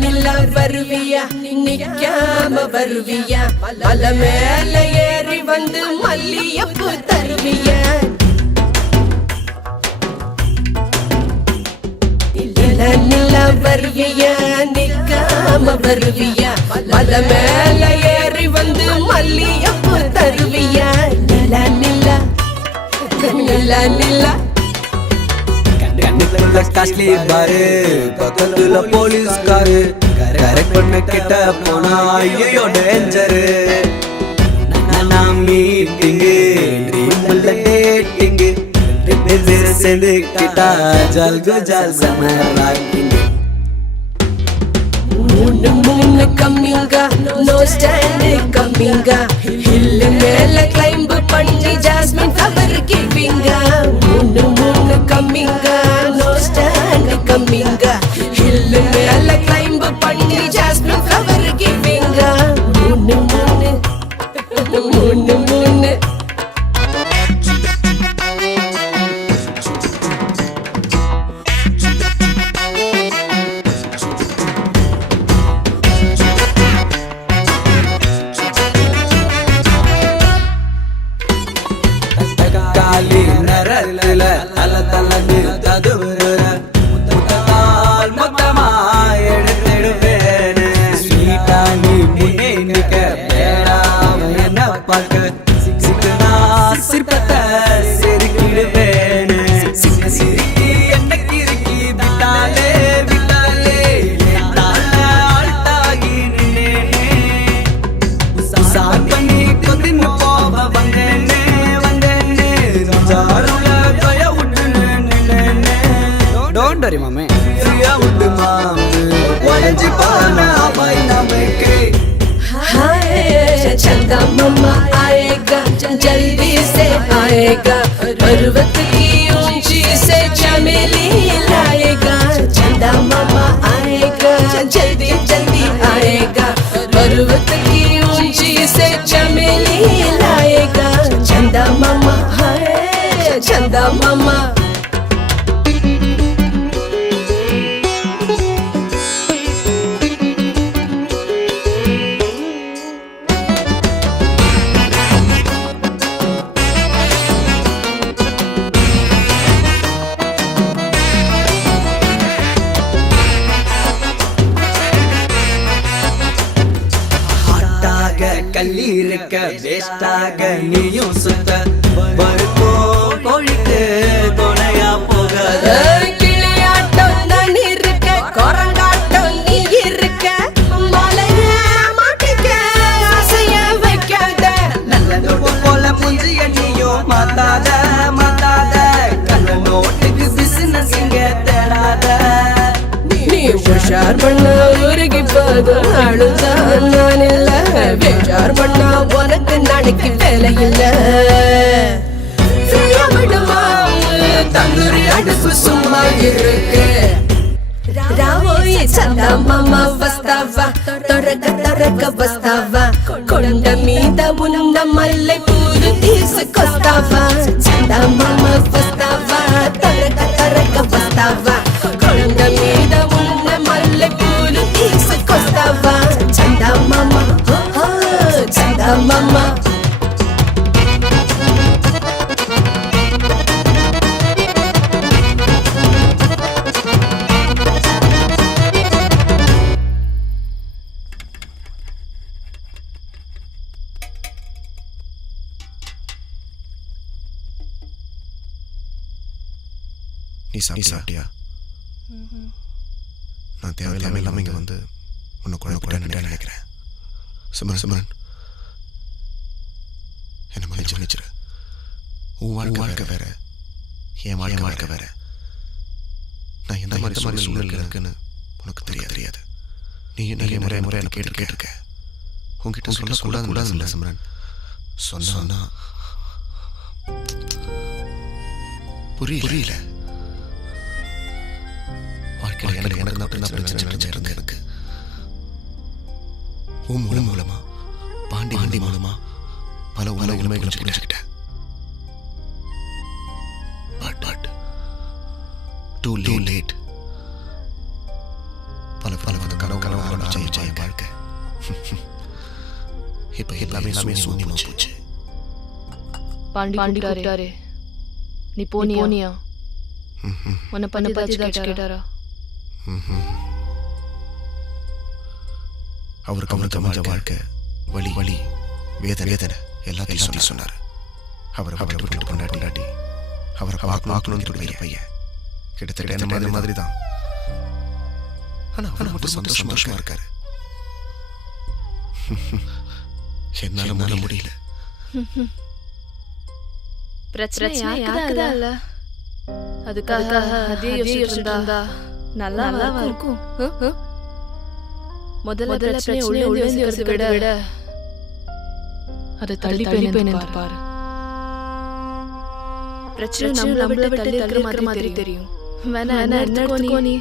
நிலா வருவியா நிக்காம வருவியா மலை மேல ஏறி வந்து மல்லியப்பூ தருவியா நிலா வருவியா நிக்காம வருவியா மலை மேல ஏறி வந்து மல்லியப்பூ தருவியா நிலா நிலா நிலா நிலா கண்ணுக்குள்ள காஸ்ட்லி பாரு பக்கத்துல போலீஸ்காரு கரெக்ட் பண்ண கிட்ட போனா ஐயோ டேஞ்சரு நான் மீட்டிங்கு ட்ரீம்ல டேட்டிங்கு சேர்ந்து கிட்டா ஜல்கு ஜல் சமராக்கிங்க மூணு கம்மிங்க நோ ஸ்டாண்ட் கம்மிங்க ஹில் மேல கிளைம்ப் பண்ணி ஜாஸ்மின் ஃப்ளவர் கிவிங்க மூணு கம்மிங்க நோ ஸ்டாண்ட் கம்மிங்க ஹில் மேல கிளைம்ப் பண்ணி ஜாஸ்மின் ஃப்ளவர் கிவிங்க மூணு காலி நரல தல தலன்னு ததுவுற முத்தத்தால் மொத்தமா எடுத்துடுவேன்னு ஸ்வீட்டா நீ முன்னே நிக்க வேடாம என்ன பார்க்க சிக்குனா சிற்பத்தை செருக்கிடுவேன்னு சிரிக்கி என்ன கிறுக்கி விட்டாலே விட்டாலே ஆழ்த்தாகி நின்னேனே சார் பண்ணி கொதின்னு போவ வந்தேனே Don't worry, mama. Free out the mom. What you gonna buy now, make it? हाय चंदा मम्मा आएगा जल्दी से आएगा पर्वत की ऊंची से चमेली लाएगा चंदा मम्मा आएगा जल्दी जल्दी आएगा पर्वत की ऊंची से चमेली लाएगा चंदा मम्मा हाय चंदा मम्मा கல்லி இருக்க வேஸ்டாக நீயும் சுத்த பருக்கோ கோழிக்கு துணையா போகாத கிளியாட்டம் தான் இருக்க குரங்காட்டம் நீ இருக்க மலைய மாட்டிக்க அசைய வைக்காத நல்லது போல புஞ்சிய நீயும் மாத்தாத மாத்தாத கண்ண நோட்டுக்கு பிசினஸ் இங்க தேடாத நீ உஷார் பண்ண உருகி போதும் அழுதான் நான் இல்ல வேஷார் பண்ணா உனக்கு நாளைக்கு வேலை இல்ல விடுமா தந்தூரி அடுப்பு சும்மா இருக்கு ராவோயே சந்தா மாமா வஸ்தாவா தொடக்க வஸ்தாவா கொண்ட மீத உன்ன மல்லை பூரு తీసుకొస్తావా சந்தா மாமா வஸ்தாவா தொடக்க வஸ்தாவா கொண்ட மீத உன்ன மல்லை பூரு తీసుకొస్తావా சந்தா மாமா சந்தா மாமா நீ சாப்பிட்டியா? நான் தேவையில்லாம இல்லாமல் இங்கே வந்து உன்னை குழப்பிட்டேன்னு நினைக்கிறேன். சிமரன் என்னை மன்னிச்சிரு. உன் வாழ்க்கை வேற, என் வாழ்க்கை வேற. நான் எந்த மாதிரி சூழ்நிலை இருக்குன்னு உனக்கு தெரியாது. நீ நிறைய முறை எனக்கு கேட்டிருக்க. உங்ககிட்ட சொல்லக்கூடாது இல்லை சிம்ரன். சொன்னா புரியல. வாழ்க்கையில் எனக்கு தான் பிரச்சனை இருக்கு. மூலமா பாண்டி மூலமா பல உண்மைகளை புரிஞ்சுக்கிட்டேன். But too late. பல கனவு ஆரம்பிச்ச என் வாழ்க்கை இப்ப எல்லாமே சூன்யமா போச்சு. பாண்டி கூப்பிட்டாரு. நீ போனியா? உன்னை பத்தி கேட்டாரா? அவருக்கு அமைஞ்ச வாழ்க்கை வலி வேதனை எல்லாத்தையும் சொன்னார். அவரை விட்டு கொண்டாட்டி அவரை பார்க்கணும்னு துடிக்கிற பையன் கிட்டத்தட்ட என்ன மாதிரி தான். ஆனா அவர் மட்டும் சந்தோஷமா இருக்காரு. என்னால முடியல. பிரச்சனை யாருக்குதான் இல்ல. அதுக்காக அதே யோசிச்சுட்டு இருந்தா நல்லா இருக்கும். முதல்ல பிரச்சனை ஒளிந்து யோசிக்கிறத விட அதை தள்ளி போய் பாரு. பிரச்சனை நம்மள விட்டு தள்ளி இருக்கிற மாதிரி தெரியும். வேணா என்ன எடுத்துக்கோ. நீ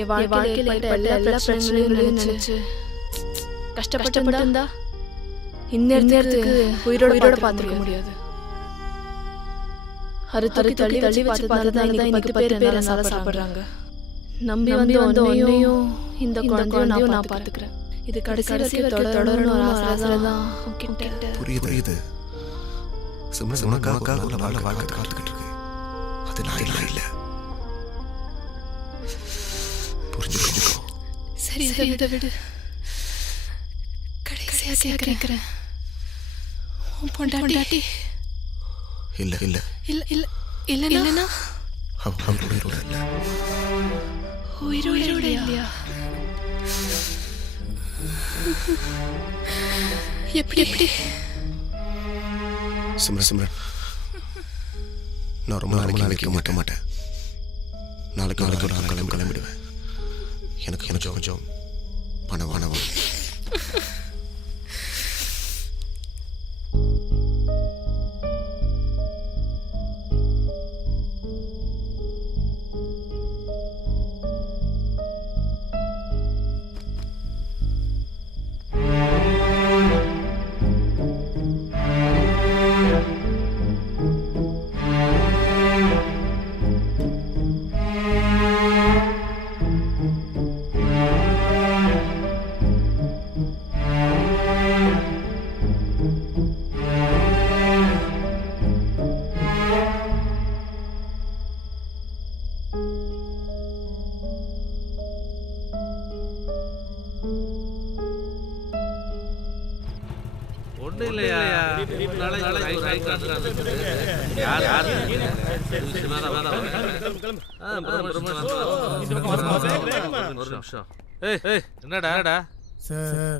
என் வாழ்க்கையில எல்லா பிரச்சனைகளையும் நினைச்சு கஷ்டப்பட்டு இந்நேரத்துக்கு உயிரோட பார்த்துக்க முடியாது. தள்ளி தள்ளி வச்சு பார்த்ததான் இன்னைக்கு 10 பேர் நல்லா சாப்பிடுறாங்க. நம்பி வந்து உன்னையும் இந்த குழந்தையும் நான் பார்த்துக்கிறேன். இது கடைசி தொடரணும் ஆசைதான். புரியுது. உனக்காக வாழ்க்கை காத்துக்கிட்டு இருக்கு. அது நான் இல்ல. புரிஞ்சுக்கோ. சரி விடு. கடைசியா கேட்கிறேன். உன் பொண்டாட்டி இல்லைன்னா உயிரோட இல்லையா? எப்படி? சிம்ரன், நான் ரொம்ப நாளைக்கு வைக்க மாட்டேன். நாளைக்கு ஒரு கிளம்பிடுவேன். எனக்கு கொஞ்சம் பணம்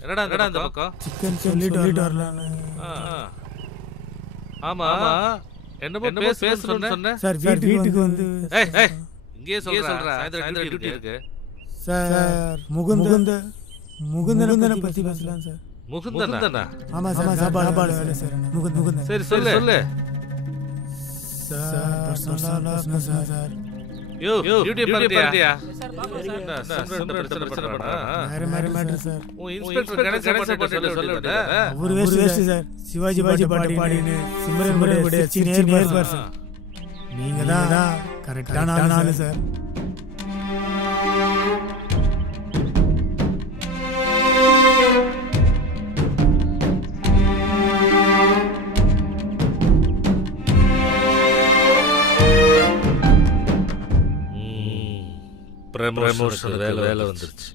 என்னடா இந்த பக்கம் சிக்கன் சொல்லிட்டு வரலான்னு. ஆமா என்னமோ பேசணும்னு சொன்னேன் சார். வீட்டுக்கு வந்து இங்கேயே சொல்றேன். டியூட்டி இருக்கு சார். முகுந்தனை பத்தி பேசலாம் சார். முகுந்தனா? ஆமா சார். சாப்பாடு வேலை சார். முகுந்தன். சரி சொல்லு சார். பர்சனலா பேசணும் சார். யோ டியூட்டி பண்ணியா? வேற matter sir. Inspector Ganesan Patel சொல்லுடா. ஒரு வேஸ்ட் சார். சிவாஜி பாடின்னு சிம்ரன் கூட நேர் பர்சன். நீங்க தான் கரெக்டான ஆளு சார். ப்ரமோஷன் வேலை வந்துருச்சு.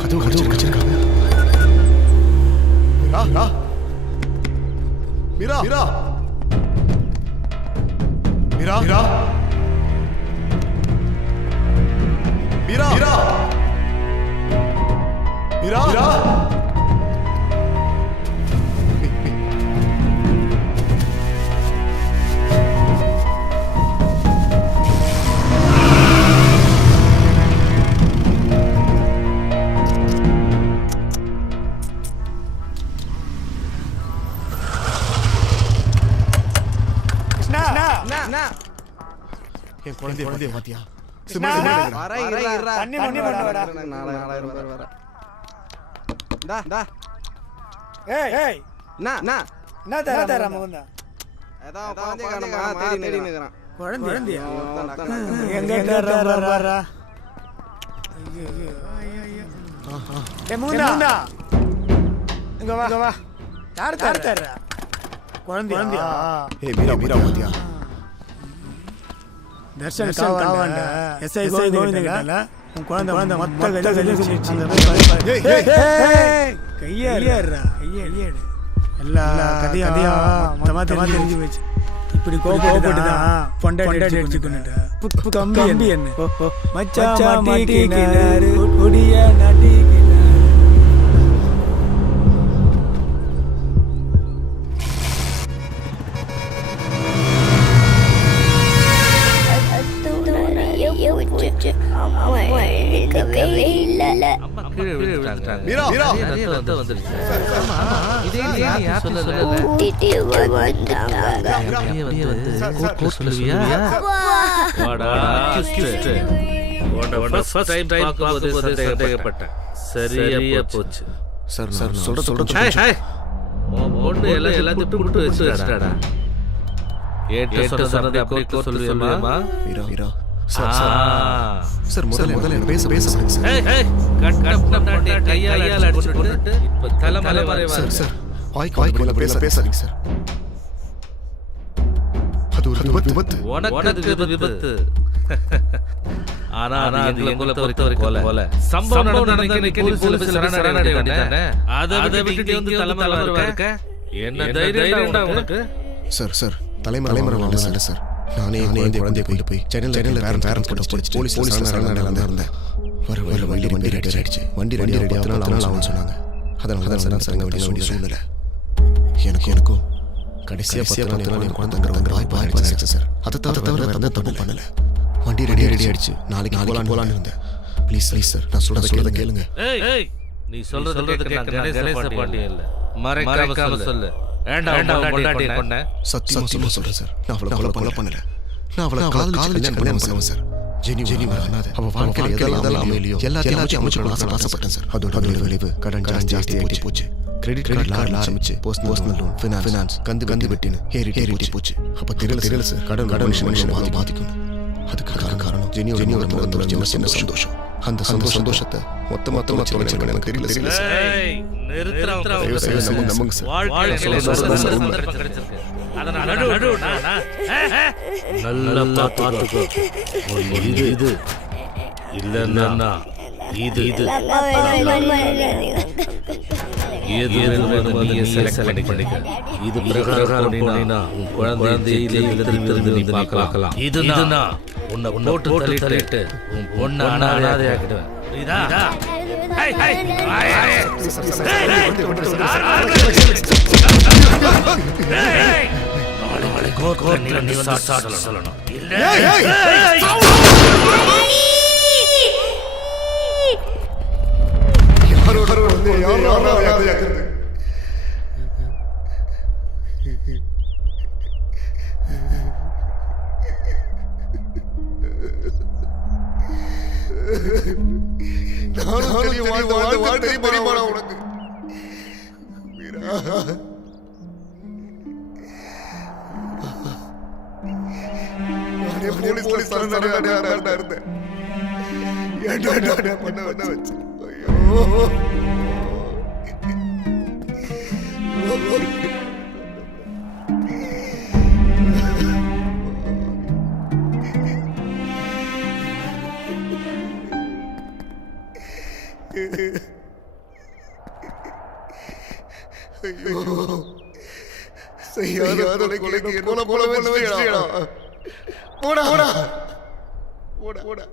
கதவு வச்சிருக்காங்க. மீரா என் குழந்தைய பாத்தியா? தர்ஷன் காவாண்ட எஸ்ஐ கோவிந்த கிட்டல உன் குழந்தை மொத்த கையேறா எல்லா கதையும் மொத்தமா தெரிஞ்சு போச்சு. இப்படி கோபப்பட்டுதான் பொண்டாட்டி அடிச்சுக்கொண்டு கம்பி என்ன மச்சான் மாட்டிக்கினாரு ஒடிய நாட்டிக்கினாரு. சரியா போச்சு. எல்லாத்தையும் வச்சுட்டாடா. சொல்லுவியமா சார் முதல்ல என்ன பேச சார் வாய்க்கு பேசாதீங்க சார். அது ஒரு விபத்து. விபத்து. ஆனா கொலை சம்பவம் அதை விட்டு வந்து தலைமறை இருக்க என்ன தைரியம் உனக்கு? சார் தலைமறை இல்ல சார். நானே குழந்தைய கொண்டு போய் சென்னையில் பேரண்ட்ஸ் கூட போலீஸ் இருந்தேன். வர வண்டி ரெடி ஆயிடுச்சு. வண்டி ரெடி ஆகும் சொன்னாங்க. அதனால சார் வேண்டிய சூழ்நிலை எனக்கும் கடைசியா 10 நாள் என் குழந்தைங்கிற வாய்ப்பு சார். அதை தவிர தந்த தப்பு பண்ணல. வண்டி ரெடி ஆயிடுச்சு. நாளைக்கு போலான்னு இருந்தேன். ப்ளீஸ் சார் நான் சொல்றத கேளுங்க. நீ சொல்றதுக்கு நான் கணேச பாண்டியன் இல்ல. மறைக்காம சொல்லு. சத்தியமா சொல்றேன் சார். நான் அவளை கொலை பண்ணல. நான் அவளை காதலிச்சு கல்யாணம் பண்ணுவேன் சார். அவ வாழ்க்கையில எதெல்லாம் இல்லையோ எல்லாத்தையும் அமைச்சு ஆசைப்பட்டேன் சார். அதோட விளைவு கடன் ஜாஸ்தி போச்சு. கிரெடிட் கார்டு ஆரம்பிச்சு பர்சனல் லோன் ஃபினான்ஸ் கந்து வெட்டின்னு ஏறி போச்சு. அப்ப தெரியல சார் கடன் மனுஷன் பாதிக்கும். அதுக்கு காரணம் ஜெனியோட ஒரு சின்ன சந்தோஷம். அந்த சந்தோஷத்தை மொத்தமா எனக்கு தெரியல இது இல்லன்னா இது இது பிரகாரம் பார்க்கலாம். இதுனா உன்னை போட்டு தள்ளிட்டு உன் பொண்ணு அனாதையாக்கிடுவேன். சொல்லணும் போடா போடா போடா போடா.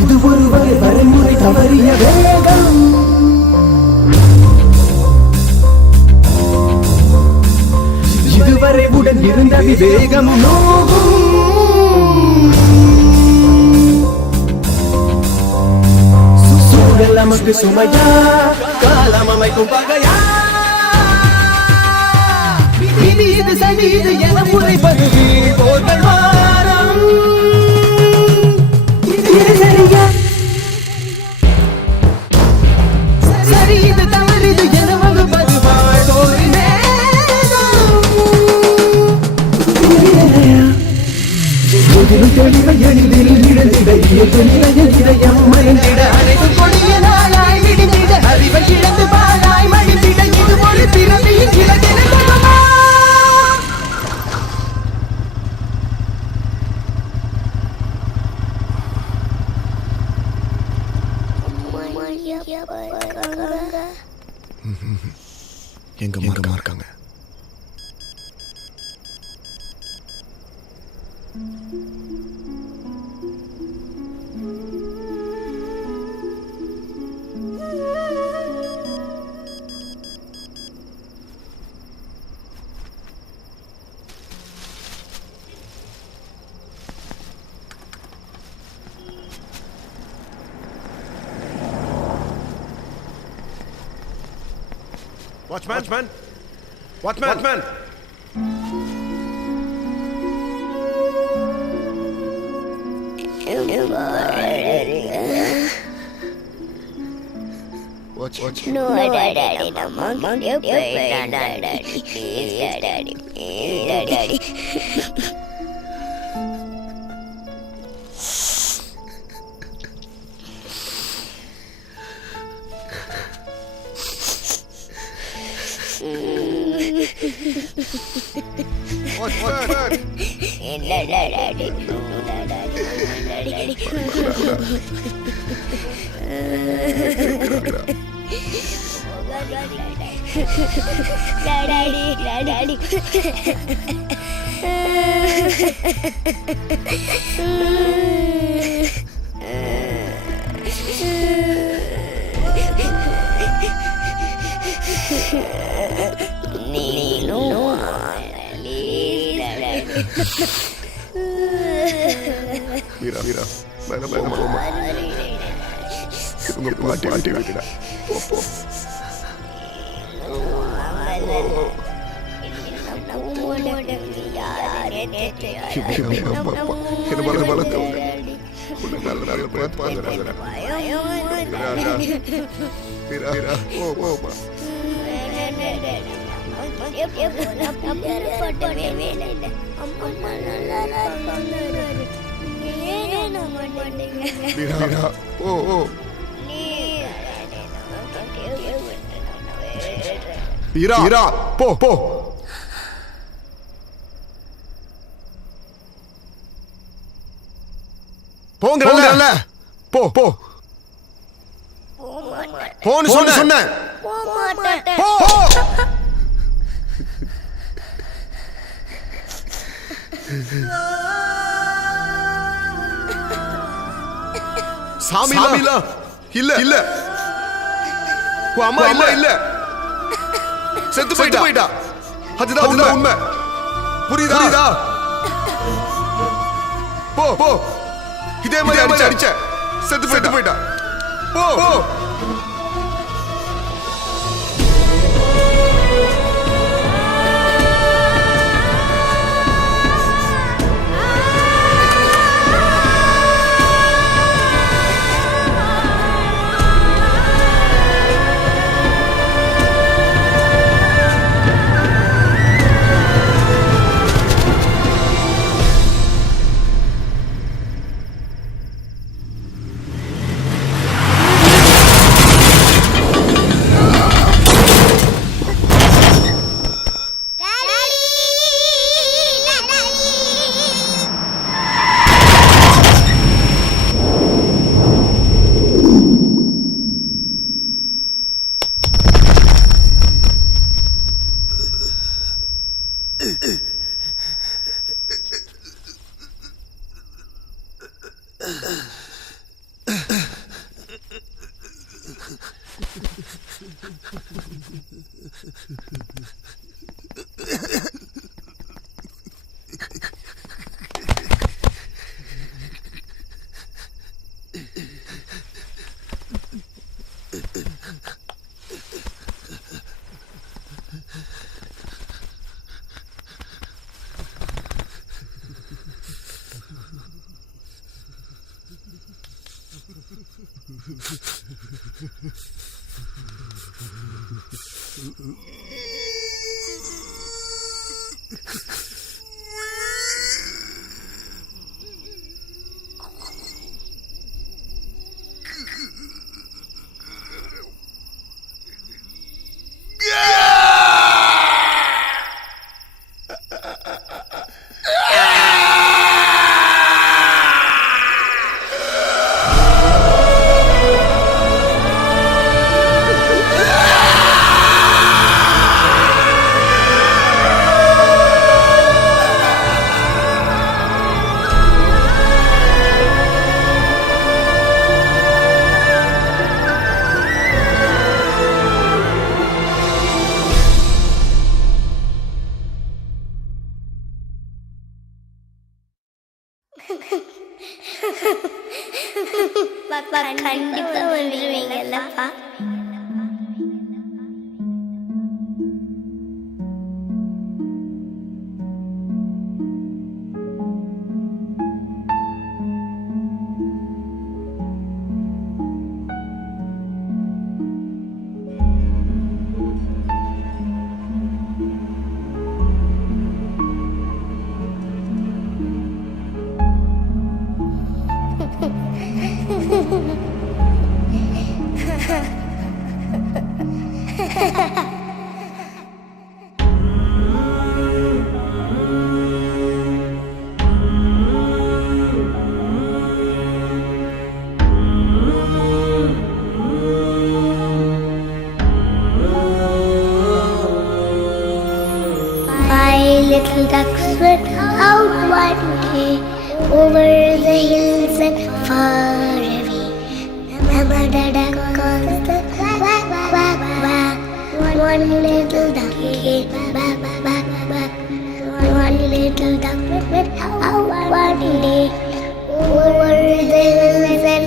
இது ஒரு வகை வரைமுறை தவறிய வேகம். இதுவரை உடன் இருந்த விவேகம் நோகும். சூழல் நமக்கு சுமையா, காலம் அமைக்கும் பகையா. விதி இது சதி இது என முறைப்பது போர்கள் வாரம். இது சரியா, சரி இது தவறு இது என வகுப்பது வாழ்வோரின் முதிரும் தெளிவை எளிதில் இழந்திட இயற்கை நிலையில் இதயம் மறைந்திட அனைத்து கொடிய நாளாய் விடுந்திட அறிவை இழந்து பாழாய் மடிந்திட இது ஒரு திறமையின் இலக்கின எங்க மார்க்கமா இருக்காங்க. Watchman! Watchman! Watch. No, Daddy, no, Mom, you play, Daddy, please, Daddy, please, Daddy. Daddy. Mira, போமா. உங்க பாட்டி வைக்கடா. போ. Ira, po. போங்கறல்ல போ போன்னு சொன்னேன் போ சாமிலா இல்ல அம்மா இல்ல செத்து போயிட்டா அதுதான் உண்மை புரியுதா போ இதே மாதிரி அடிச்ச செத்து போயிட்டா போ கண்டிப்பா வந்துருவீங்கல்லப்பா. Little ducks went out one day over the hills and far away. Mother duck calls the quack, quack, quack. One little duck came back, back, back. One little duck went out one day over the hills and